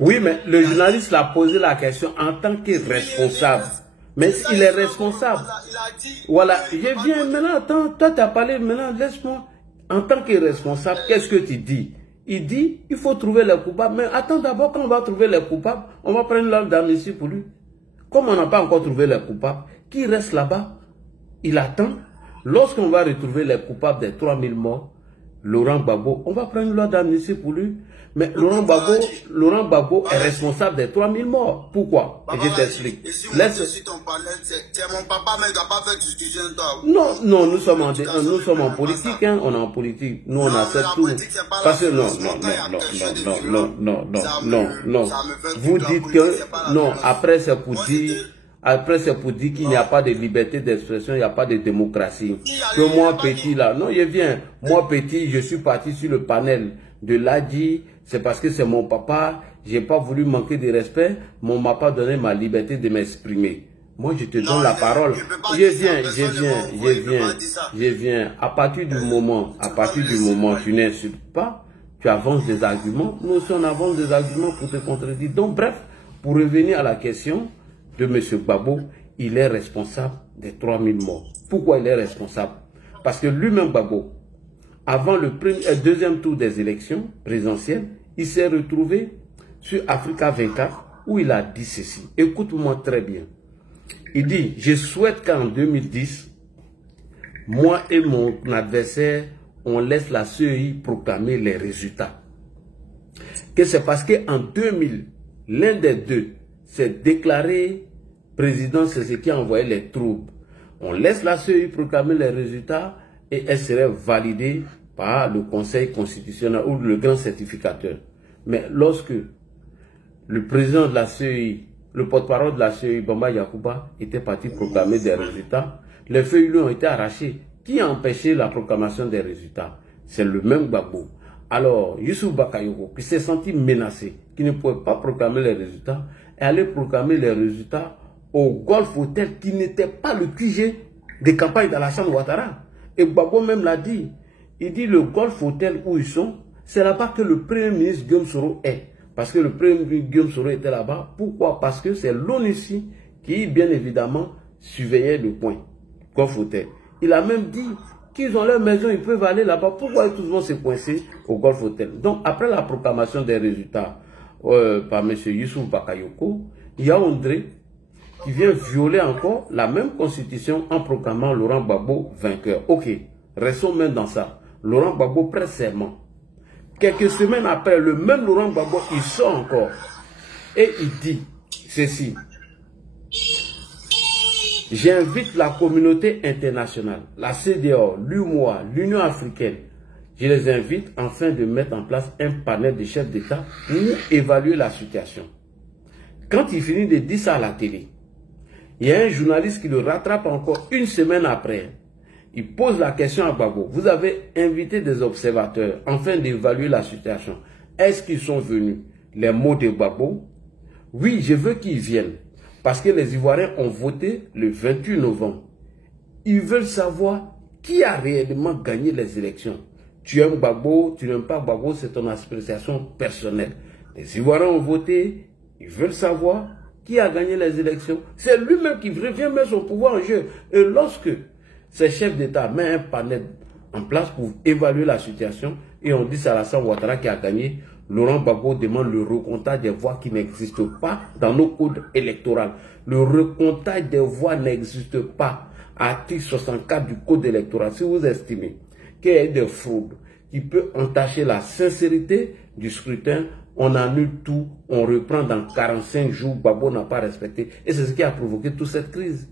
Oui, mais le journaliste l'a posé la question en tant que responsable. Mais il est responsable. Voilà, je viens maintenant, attends, toi tu as parlé, maintenant laisse-moi. En tant que responsable, qu'est-ce que tu dis? Il dit, il faut trouver les coupables. Mais attends d'abord, quand on va trouver les coupables, on va prendre l'ordre d'amnistie pour lui. Comme on n'a pas encore trouvé les coupables, qui reste là-bas? Il attend. Lorsqu'on va retrouver les coupables des 3000 morts, Laurent Gbagbo, on va prendre l'ordre d'amnistie pour lui. Mais Laurent Gbagbo est responsable des 3000 morts. Pourquoi? Je t'explique. C'est mon papa, mais il n'a pas fait discussion de toi. Non, non, nous sommes en politique, hein, on est en politique. Nous, on accepte tout. Parce que non. Vous dites que, non, après c'est pour dire qu'il n'y a pas de liberté d'expression, il n'y a pas de démocratie. Que moi, petit, là, non, je viens. Moi, petit, je suis parti sur le panel de l'ADI. C'est parce que c'est mon papa, j'ai pas voulu manquer de respect, mais on m'a pas donné ma liberté de m'exprimer. Moi, je te donne la parole. Je viens. À partir du moment, tu n'insultes pas, tu avances des arguments. Nous aussi, on avance des arguments pour te contredire. Donc, bref, pour revenir à la question de M. Gbagbo, il est responsable des 3000 morts. Pourquoi il est responsable? Parce que lui-même, Gbagbo, avant le deuxième tour des élections présidentielles, il s'est retrouvé sur Africa 24 où il a dit ceci. Écoute-moi très bien. Il dit, je souhaite qu'en 2010, moi et mon adversaire, on laisse la CEI proclamer les résultats. Que c'est parce qu'en 2000, l'un des deux s'est déclaré président, c'est ce qui a envoyé les troupes. On laisse la CEI proclamer les résultats et elle serait validée par le Conseil constitutionnel ou le grand certificateur. Mais lorsque le président de la CEI, le porte-parole de la CEI, Bamba Yakuba, était parti proclamer des résultats, les feuilles lui ont été arrachées. Qui a empêché la proclamation des résultats? C'est le même Gbagbo. Alors, Youssouf Bakayoko, qui s'est senti menacé, qui ne pouvait pas proclamer les résultats, est allé proclamer les résultats au Golf Hotel, qui n'était pas le QG de campagne d'Alassane Ouattara. Et Gbagbo même l'a dit. Il dit le Golf Hotel où ils sont, c'est là-bas que le Premier ministre Guillaume Soro est. Parce que le Premier ministre Guillaume Soro était là-bas. Pourquoi? Parce que c'est l'ONUCI qui, bien évidemment, surveillait le coin. Golf Hotel. Il a même dit qu'ils ont leur maison, ils peuvent aller là-bas. Pourquoi tout le monde s'est coincé au Golf Hotel? Donc, après la proclamation des résultats par M. Youssouf Bakayoko, il y a André qui vient violer encore la même constitution en proclamant Laurent Gbagbo vainqueur. Ok, restons même dans ça. Laurent Gbagbo prête serment. Quelques semaines après, le même Laurent Gbagbo, il sort encore. Et il dit ceci. J'invite la communauté internationale, la CEDEAO, l'UMOA, l'Union africaine. Je les invite enfin de mettre en place un panel de chefs d'État pour évaluer la situation. Quand il finit de dire ça à la télé, il y a un journaliste qui le rattrape encore une semaine après. Il pose la question à Gbagbo. Vous avez invité des observateurs afin d'évaluer la situation. Est-ce qu'ils sont venus? Les mots de Gbagbo. Oui, je veux qu'ils viennent. Parce que les Ivoiriens ont voté le 28 novembre. Ils veulent savoir qui a réellement gagné les élections. Tu aimes Gbagbo, tu n'aimes pas Gbagbo, c'est ton appréciation personnelle. Les Ivoiriens ont voté, ils veulent savoir qui a gagné les élections. C'est lui-même qui vient mettre son pouvoir en jeu. Et lorsque ces chefs d'État mettent un panel en place pour évaluer la situation, et on dit c'est Alassane Ouattara qui a gagné, Laurent Gbagbo demande le recomptage des voix qui n'existent pas dans nos codes électoraux. Le recomptage des voix n'existe pas. Article 64 du code électoral. Si vous estimez qu'il y a des fraudes qui peuvent entacher la sincérité du scrutin, on annule tout, on reprend dans 45 jours, Gbagbo n'a pas respecté. Et c'est ce qui a provoqué toute cette crise.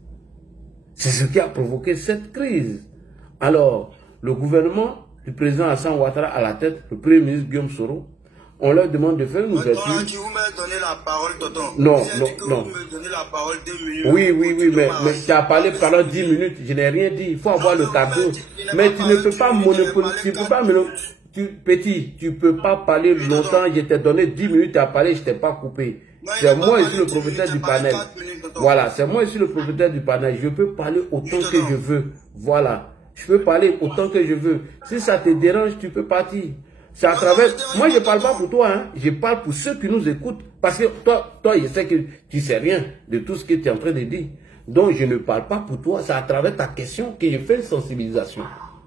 C'est ce qui a provoqué cette crise. Alors, le gouvernement du président Alassane Ouattara à la tête, le Premier ministre Guillaume Soro, on leur demande de faire une ouverture. Vous me donnez la parole, tonton. Non, non. Vous me donnez la parole 2 minutes. Oui, mais tu as parlé pendant 10 minutes, je n'ai rien dit. Il faut avoir le cardio. Mais tu ne peux pas monopoliser. Petit, tu ne peux pas parler longtemps. Je t'ai donné 10 minutes à parler, je ne t'ai pas coupé. C'est moi ici le propriétaire du panel. Voilà, c'est moi ici le propriétaire du panel. Je peux parler autant que je veux. Voilà. Je peux parler autant que je veux. Si ça te dérange, tu peux partir. C'est à travers... Moi, je ne parle pas pour toi. Hein. Je parle pour ceux qui nous écoutent. Parce que toi, je sais que tu ne sais rien de tout ce que tu es en train de dire. Donc, je ne parle pas pour toi. C'est à travers ta question que je fais une sensibilisation.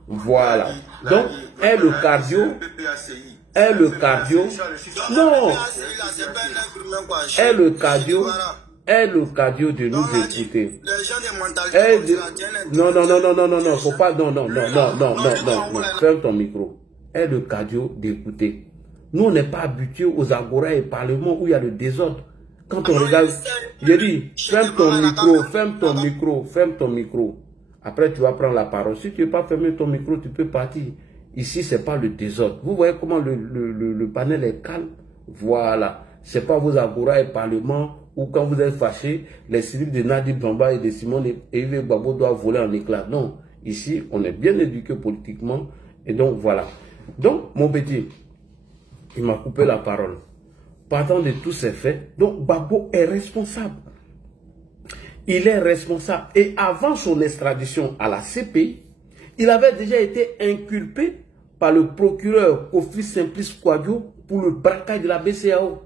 Voilà. Donc, le cardio... le cardio... Non. Le cardio de nous écouter. Non, faut pas, non, ferme ton micro. Le cardio d'écouter. Nous, on n'est pas habitués aux agora et parlements où il y a le désordre. Quand on regarde, je dis, ferme ton micro. Après, tu vas prendre la parole. Si tu n'es pas fermé ton micro, tu peux partir. Ici, c'est pas le désordre. Vous voyez comment le panel est calme? Voilà. C'est pas vos agora et parlements où quand vous êtes fâché, les slips de Nadir Bamba et de Simone et Yves Gbagbo doivent voler en éclats. Non. Ici, on est bien éduqué politiquement. Et donc, voilà. Donc, mon petit, il m'a coupé la parole. Partant de tous ces faits, donc Gbagbo est responsable. Il est responsable. Et avant son extradition à la CPI, il avait déjà été inculpé par le procureur Kofi Simplice Kouadio pour le braquage de la BCEAO.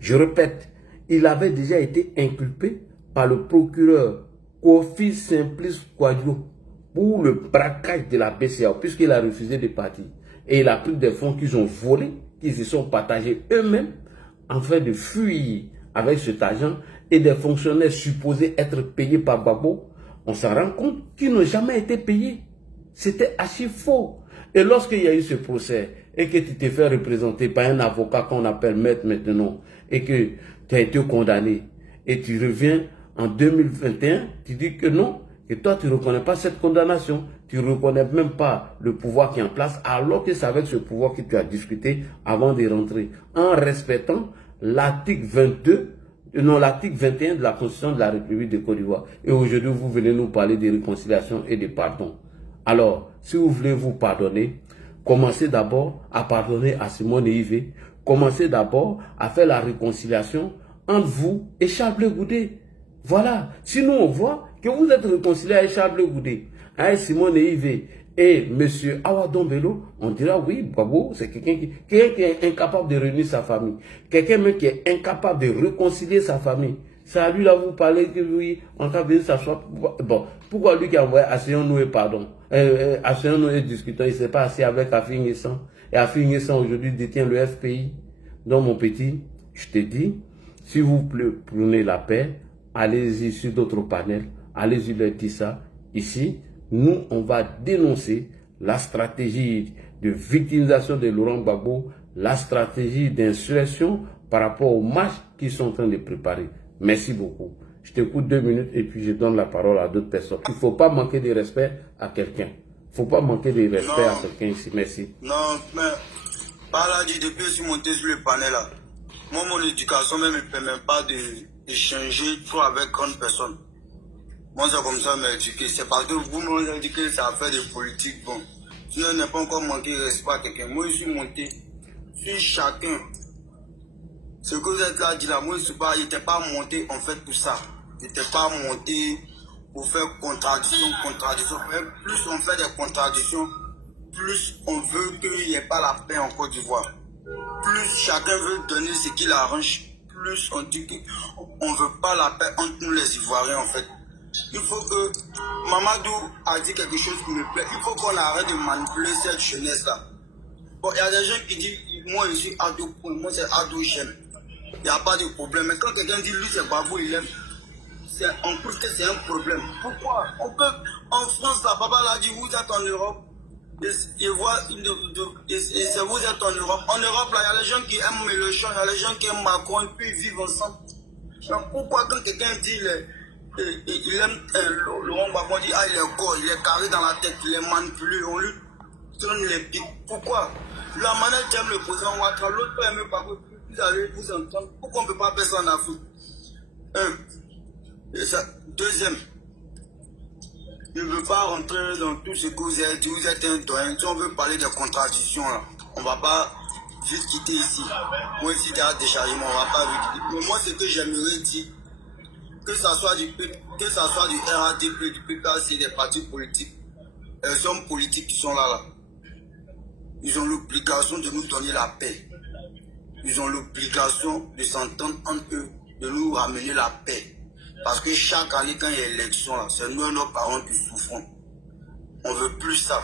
Je répète, il avait déjà été inculpé par le procureur Kofi Simplice Kouadio pour le braquage de la BCEAO, puisqu'il a refusé de partir. Et il a pris des fonds qu'ils ont volés, qu'ils se sont partagés eux-mêmes, afin de fuir avec cet argent, et des fonctionnaires supposés être payés par Gbagbo. On s'en rend compte qu'ils n'ont jamais été payés. C'était archi faux. Et lorsqu'il y a eu ce procès, et que tu t'es fait représenter par un avocat qu'on appelle maître maintenant, et que tu as été condamné, et tu reviens en 2021, tu dis que non, et toi tu ne reconnais pas cette condamnation, tu ne reconnais même pas le pouvoir qui est en place, alors que c'est avec ce pouvoir que tu as discuté avant de rentrer, en respectant l'article 21 de la Constitution de la République de Côte d'Ivoire. Et aujourd'hui, vous venez nous parler de réconciliation et de pardon. Alors, si vous voulez vous pardonner, commencez d'abord à pardonner à Simone et Yves. Commencez d'abord à faire la réconciliation entre vous et Charles Blé Goudé. Voilà. Sinon, on voit que vous êtes réconcilié avec Charles Blé Goudé, avec Simone et Yves et M. Awadon Bello, on dira oui, Gbagbo, c'est quelqu'un qui est incapable de réunir sa famille. Quelqu'un même qui est incapable de réconcilier sa famille. C'est à lui là vous parlez que oui, on va venir s'asseoir. Bon, pourquoi lui qui a envoyé asseyons-nous et pardon, asseyons-nous et discutons, il ne s'est pas assis avec Afi N'Guessan. Et Afi N'Guessan aujourd'hui détient le FPI. Donc mon petit, je te dis, si vous prenez la paix, allez-y sur d'autres panels, allez-y leur dire ça. Ici, nous, on va dénoncer la stratégie de victimisation de Laurent Gbagbo, la stratégie d'insurrection par rapport aux marches qu'ils sont en train de préparer. Merci beaucoup. Je t'écoute 2 minutes et puis je donne la parole à d'autres personnes. Il ne faut pas manquer de respect à quelqu'un. Il ne faut pas manquer de respect à quelqu'un ici. Merci. Non, mais par là, depuis que je suis monté sur le panel là, moi, mon éducation même ne me permet pas de changer trop avec grande personne. Moi, c'est comme ça, mais c'est parce que vous m'avez dit que c'est affaire de politique. Bon, sinon, je n'ai pas encore manqué de respect à quelqu'un. Moi, je suis monté sur chacun. Ce que vous êtes là dit là, moi, je n'étais pas monté en fait pour ça. Je n'étais pas monté pour faire contradiction. Plus on fait des contradictions, plus on veut qu'il n'y ait pas la paix en Côte d'Ivoire. Plus chacun veut donner ce qu'il arrange, plus on dit qu'on ne veut pas la paix entre nous les Ivoiriens en fait. Il faut que Mamadou a dit quelque chose qui me plaît. Il faut qu'on arrête de manipuler cette jeunesse-là. Bon, il y a des gens qui disent, moi je suis ado, moi c'est ado, j'aime. Il n'y a pas de problème. Mais quand quelqu'un dit, lui c'est Gbagbo, il aime, on trouve que c'est un problème. Pourquoi? On peut, en France, là, papa l'a dit, vous êtes en Europe. Et vous êtes en Europe. En Europe, là, il y a les gens qui aiment Mélenchon, il y a les gens qui aiment Macron, et puis ils vivent ensemble. Donc pourquoi quand quelqu'un dit, il aime Laurent Gbagbo, dit, ah, il est gore, il est carré dans la tête, il est manipulé, on lui. traîne les pics. Pourquoi? La manière qu'aime le président Ouattara, l'autre peut aimer pas, vous allez vous entendre. Pourquoi on ne peut pas faire ça en Afrique? Deuxième, je ne veux pas rentrer dans tout ce que vous êtes dit. Vous êtes un doyen. Si on veut parler de contradictions, là, on ne va pas juste quitter ici. Moi, ici, il y a des chargements, on ne va pas vite quitter. Mais moi, ce que j'aimerais dire, que ça soit du RADP, du PPAC, des partis politiques, les hommes politiques qui sont là, ils ont l'obligation de nous donner la paix. Ils ont l'obligation de s'entendre entre eux, de nous ramener la paix. Parce que chaque année, quand il y a élection, c'est nous et nos parents qui souffrons. On ne veut plus ça,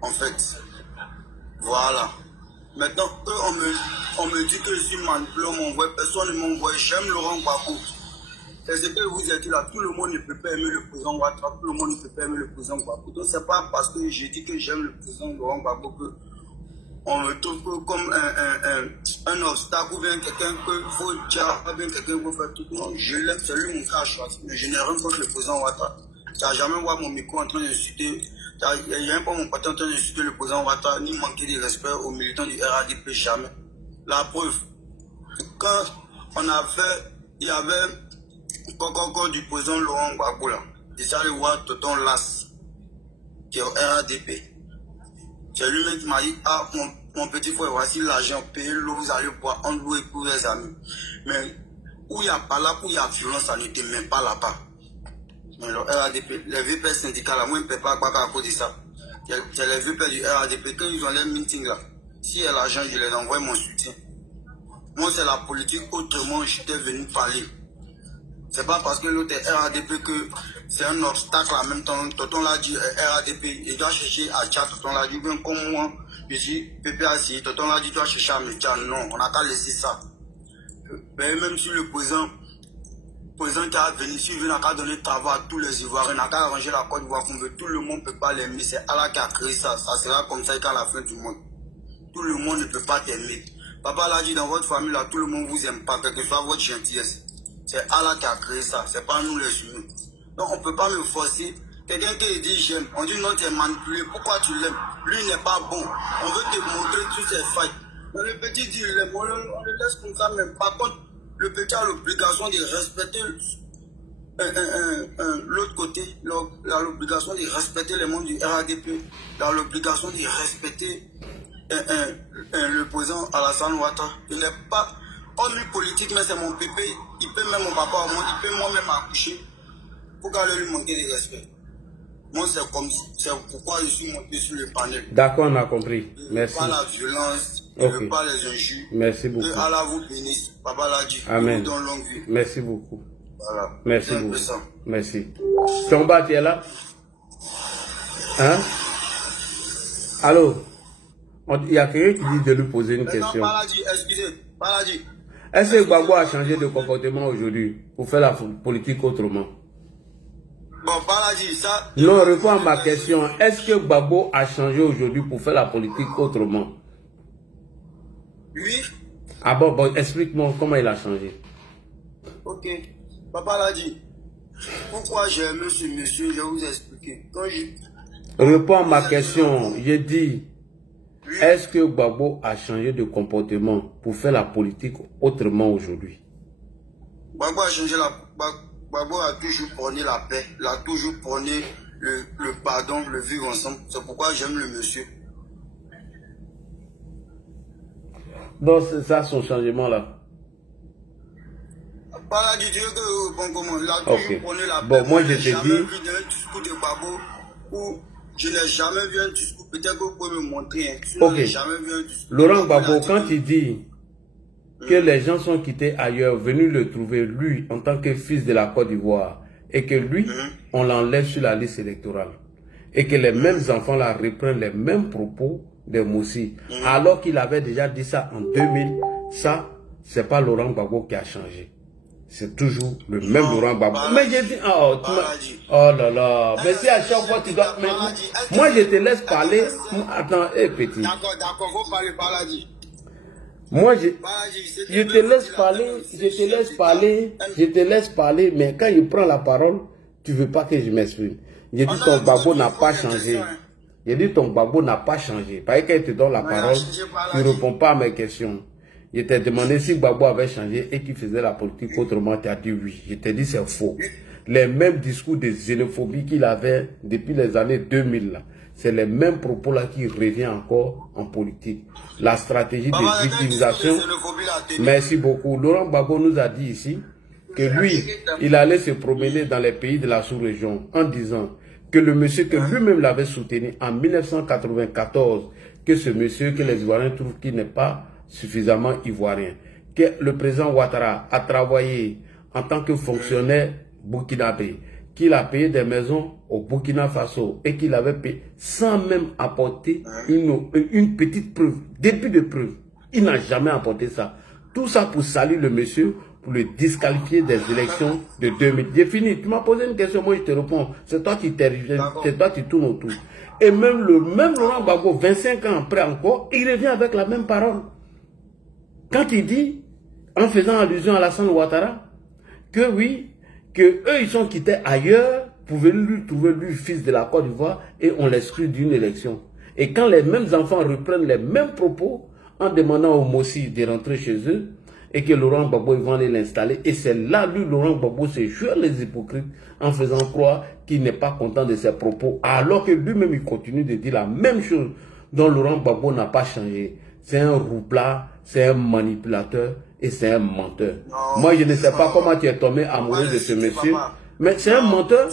en fait. Voilà. Maintenant, eux, on me dit que je suis manipulé, on m'envoie, personne ne m'envoie. J'aime Laurent Gbagbo. C'est ce que vous avez dit là, tout le monde ne peut pas aimer le président Ouattara, tout le monde ne peut pas aimer le président Gbagbo. Donc c'est pas parce que j'ai dit que j'aime le président Laurent Gbagbo que on me trouve comme un obstacle ou bien quelqu'un qu'il faut dire, ou bien quelqu'un qu'il faut faire tout. Non, je l'aime, c'est lui mon cas choisi. Mais je n'ai rien contre le président Ouattara. Tu n'as jamais vu mon micro en train d'insulter, il n'y a même pas mon patron en train d'insulter le président Ouattara, ni manquer de respect aux militants du RADP, jamais. La preuve, quand on a fait, il y avait encore du président Laurent Gbagbo là. Déjà le voir Tonton Las, qui est au RADP. C'est lui-même qui m'a dit, ah mon petit frère, voici l'argent, payez l'eau, vous allez boire, on loue pour les amis. Mais où il n'y a pas là, où il y a violence, ça ne te met pas là-bas. Mais le RADP, les VP syndicats là, moi je ne peux pas à cause de ça. C'est les VP du RADP, quand ils ont les meetings là, s'il y a l'argent, je les envoie mon soutien. Moi c'est la politique, autrement j'étais venu parler. C'est pas parce que l'autre est RADP que c'est un obstacle en même temps. Tonton l'a dit RADP, il doit chercher à Tchad. Tonton l'a dit, bien comme moi, je suis PPAC. Tonton l'a dit, il doit chercher à Tchad. Non, on n'a qu'à laisser ça. Mais même si le président qui a venu, s'il veut, n'a qu'à donner travail à tous les Ivoiriens, n'a qu'à arranger la Côte d'Ivoire qu'on veut. Tout le monde ne peut pas l'aimer. C'est Allah qui a créé ça. Ça sera comme ça jusqu'à la fin du monde. Tout le monde ne peut pas t'aimer. Papa l'a dit, dans votre famille, là, tout le monde vous aime pas, quelle que soit votre gentillesse. C'est Allah qui a créé ça, c'est pas nous les humains. Donc on ne peut pas me forcer. Quelqu'un qui dit j'aime, on dit non, tu es manipulé, pourquoi tu l'aimes? Lui n'est pas bon, on veut te montrer toutes ses failles. Mais le petit dit il l'aime, on le laisse comme ça, mais par contre, le petit a l'obligation de respecter l'autre côté, il a l'obligation de respecter les membres du RADP, il a l'obligation de respecter le président Alassane Ouattara. Il n'est pas homme politique, mais c'est mon pépé. Il peut même mon papa, il peut moi-même accoucher. Pourquoi lui manquer de respect? Moi, c'est comme c'est pourquoi je suis monté sur le panel. D'accord, on a compris. Merci. Pas la violence, okay. Pas les injures. Merci beaucoup. Que Allah vous bénisse. Papa l'a dit. Amen. Vous donne longue vie. Merci beaucoup. Voilà. Merci beaucoup. Merci. Tomba, tu es là? Hein? Allô? Il y a quelqu'un qui dit de lui poser une question. Non, Paradis, excusez. Paradis. Est-ce que Gbagbo a changé de comportement aujourd'hui pour faire la politique autrement? Bon, Paradis, ça... Non, réponds à ma question. Est-ce que Gbagbo a changé aujourd'hui pour faire la politique autrement? Oui. Ah bon, explique-moi comment il a changé. Ok. Papa l'a dit. Pourquoi j'ai aimé ce monsieur, je vais vous expliquer. Réponds à ma question. J'ai dit... Est-ce que Gbagbo a changé de comportement pour faire la politique autrement aujourd'hui? Gbagbo a changé Gbagbo a toujours prôné la paix, il a toujours prôné le pardon, le vivre ensemble. C'est pourquoi j'aime le monsieur. Donc c'est ça son changement là. Paradis, tu veux que bon comment il a toujours prôné la paix. Bon, moi je te dis. J'ai jamais vu un discours de Gbagbo où je n'ai jamais vu un discours, peut-être que vous pouvez me montrer. Ok. Jamais vu un discours. Laurent Gbagbo, quand il dit que les gens sont quittés ailleurs, venus le trouver, lui, en tant que fils de la Côte d'Ivoire, et que lui, on l'enlève sur la liste électorale, et que les mêmes enfants là reprennent les mêmes propos de Moussi, alors qu'il avait déjà dit ça en 2000, ça, c'est pas Laurent Gbagbo qui a changé. C'est toujours le même Laurent Gbagbo. Mais j'ai dit, oh là là, mais si à chaque fois tu dois... Moi je te laisse parler. Attends, petit. D'accord, vous parlez Paradis. Moi je te laisse parler, mais quand il prend la parole, tu veux pas que je m'exprime. J'ai dit ton Gbagbo n'a pas changé. J'ai dit ton Gbagbo n'a pas changé. Parce qu'elle te donne la parole, tu ne réponds pas à mes questions. Je t'ai demandé si Gbagbo avait changé et qu'il faisait la politique autrement. Tu as dit oui. Je t'ai dit c'est faux. Les mêmes discours de xénophobie qu'il avait depuis les années 2000 là. C'est les mêmes propos là qui reviennent encore en politique. La stratégie de victimisation. Merci beaucoup. Laurent Gbagbo nous a dit ici que lui, il allait se promener dans les pays de la sous-région en disant que le monsieur que lui-même l'avait soutenu en 1994, que ce monsieur que les Ivoiriens trouvent qu'il n'est pas suffisamment ivoirien, que le président Ouattara a travaillé en tant que fonctionnaire burkinabé, qu'il a payé des maisons au Burkina Faso et qu'il avait payé sans même apporter une petite preuve, début de preuve. Il n'a jamais apporté ça. Tout ça pour saluer le monsieur, pour le disqualifier des élections de 2000. J'ai fini. Tu m'as posé une question, moi je te réponds. C'est toi qui tournes autour. Et même le Laurent Gbagbo, 25 ans après encore, il revient avec la même parole. Quand il dit, en faisant allusion à Alassane Ouattara, que oui, que eux ils sont quittés ailleurs, pouvaient lui trouver lui fils de la Côte d'Ivoire et on l'exclut d'une élection. Et quand les mêmes enfants reprennent les mêmes propos en demandant aux Mossi de rentrer chez eux et que Laurent Gbagbo ils vont aller l'installer, et c'est là lui Laurent Gbagbo se joue les hypocrites en faisant croire qu'il n'est pas content de ses propos alors que lui-même il continue de dire la même chose dont Laurent Gbagbo n'a pas changé. C'est un roublard, c'est un manipulateur et c'est un menteur. Non, moi, je ne sais pas comment tu es tombé amoureux de ce monsieur, mais c'est un menteur.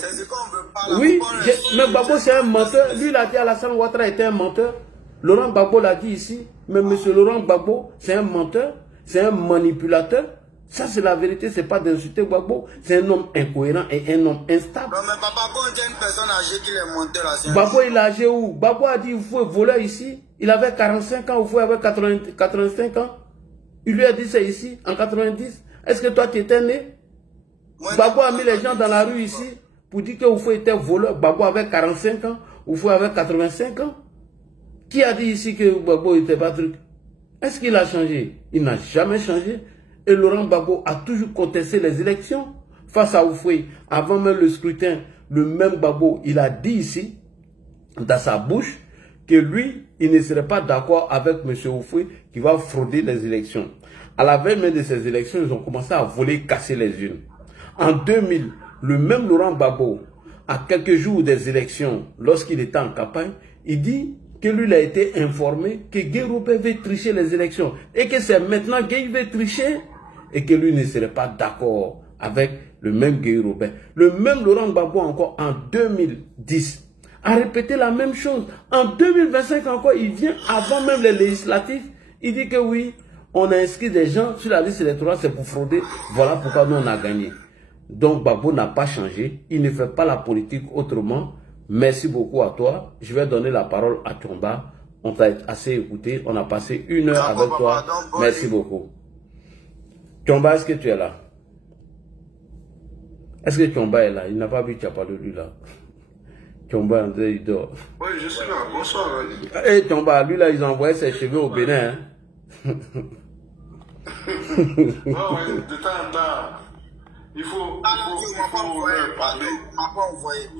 Oui, mais Gbagbo c'est un menteur. Lui, il a dit Alassane Ouattara était un menteur. Laurent Gbagbo l'a dit ici, mais monsieur Laurent Gbagbo, c'est un menteur, c'est un manipulateur. Ça, c'est la vérité, c'est pas d'insulter Gbagbo. C'est un homme incohérent et un homme instable. Non, mais Gbagbo est une personne âgée qui est menteur là. Gbagbo, il est âgé où? Gbagbo a dit il faut voler ici. Il avait 45 ans, il faut avoir 85 ans. Il lui a dit c'est ici, en 90. Est-ce que toi, tu étais né? Gbagbo a mis les gens dans la rue ici pour dire que Oufou était voleur. Gbagbo avait 45 ans, Oufou avait 85 ans. Qui a dit ici que Gbagbo n'était pas truc? Est-ce qu'il a changé? Il n'a jamais changé. Et Laurent Gbagbo a toujours contesté les élections face à Oufoué. Avant même le scrutin, le même Gbagbo, il a dit ici, dans sa bouche, que lui, il ne serait pas d'accord avec M. Oufoué qui va frauder les élections. À la veille même de ces élections, ils ont commencé à voler, casser les urnes. En 2000, le même Laurent Gbagbo, à quelques jours des élections, lorsqu'il était en campagne, il dit que lui, il a été informé que Guy Robert veut tricher les élections et que c'est maintenant Guy veut tricher et que lui ne serait pas d'accord avec le même Guy Robert. Le même Laurent Gbagbo encore en 2010 a répété la même chose. En 2025 encore, il vient avant même les législatives. Il dit que oui, on a inscrit des gens sur la liste électorale, c'est pour frauder. Voilà pourquoi nous on a gagné. Donc Gbagbo n'a pas changé. Il ne fait pas la politique autrement. Merci beaucoup à toi. Je vais donner la parole à Thiomba. On t'a assez écouté. On a passé 1 heure avec toi. Merci beaucoup. Thiomba, est-ce que tu es là? Est-ce que Thiomba est là? Il n'a pas vu Thiapa de lui là. Thiomba, il dort. Oui, je suis là. Bonsoir. Eh, Thiomba, lui là, ils ont envoyé ses cheveux au Bénin. Hein? Oui, de temps en temps. Il faut parler.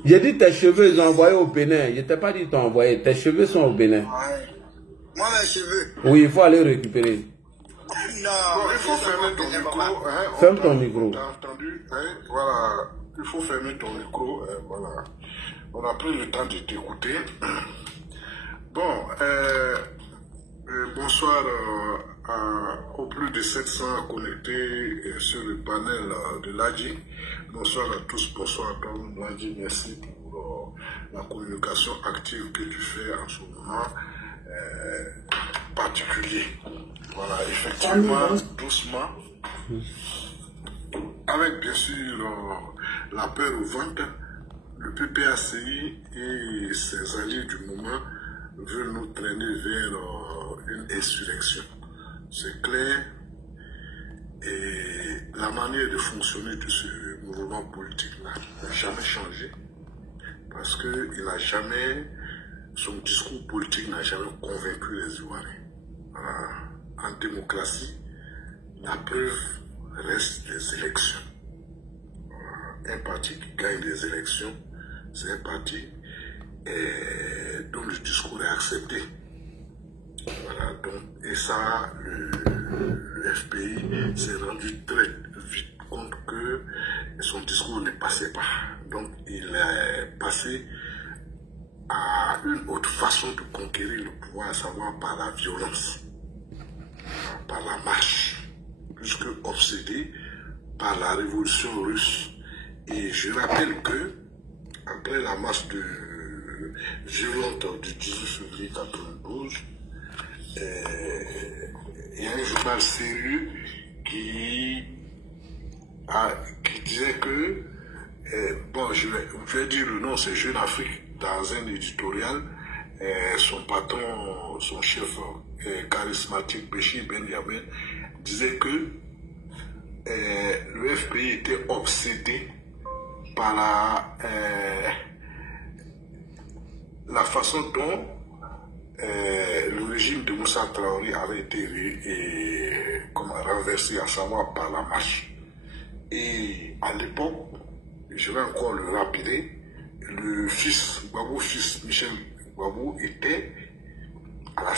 J'ai dit tes cheveux, ils ont envoyé au Bénin. Je t'ai pas dit t'ont envoyé. Tes cheveux sont au Bénin. Ouais. Moi, mes cheveux. Oui, il faut aller récupérer. Non, il faut fermer ton micro. Hein, ferme ton micro. T'as entendu, hein, voilà. Il faut fermer ton micro. Voilà. On a pris le temps de t'écouter. Bon, bonsoir aux plus de 700 connectés sur le panel de l'ADI. Bonsoir à tous, bonsoir à toi, l'ADI. Merci pour la communication active que tu fais en ce moment particulier. Voilà, effectivement, doucement, avec bien sûr la peur au ventre, le PPACI et ses alliés du moment veulent nous traîner vers une insurrection. C'est clair. Et la manière de fonctionner de ce mouvement politique-là n'a jamais changé. Parce que son discours politique n'a jamais convaincu les Ivoiriens. En démocratie, la preuve reste les élections. Un parti qui gagne des élections, c'est un parti dont le discours accepté. Voilà, donc, et ça, le FPI s'est rendu très vite compte que son discours ne passait pas. Donc, il est passé à une autre façon de conquérir le pouvoir, à savoir par la violence, par la marche, plus que obsédé par la révolution russe. Et je rappelle que, après la marche violente du 18 février 1992, il y a un journal sérieux qui disait que, bon, je vais dire le nom, c'est Jeune Afrique, dans un éditorial, son patron, son chef charismatique, Béchir Benyamin, disait que le FPI était obsédé par la façon dont le régime de Moussa Traoré avait été renversé, à savoir par la marche. Et à l'époque, je vais encore le rappeler, le fils Gbagbo, fils Michel Gbagbo, était à la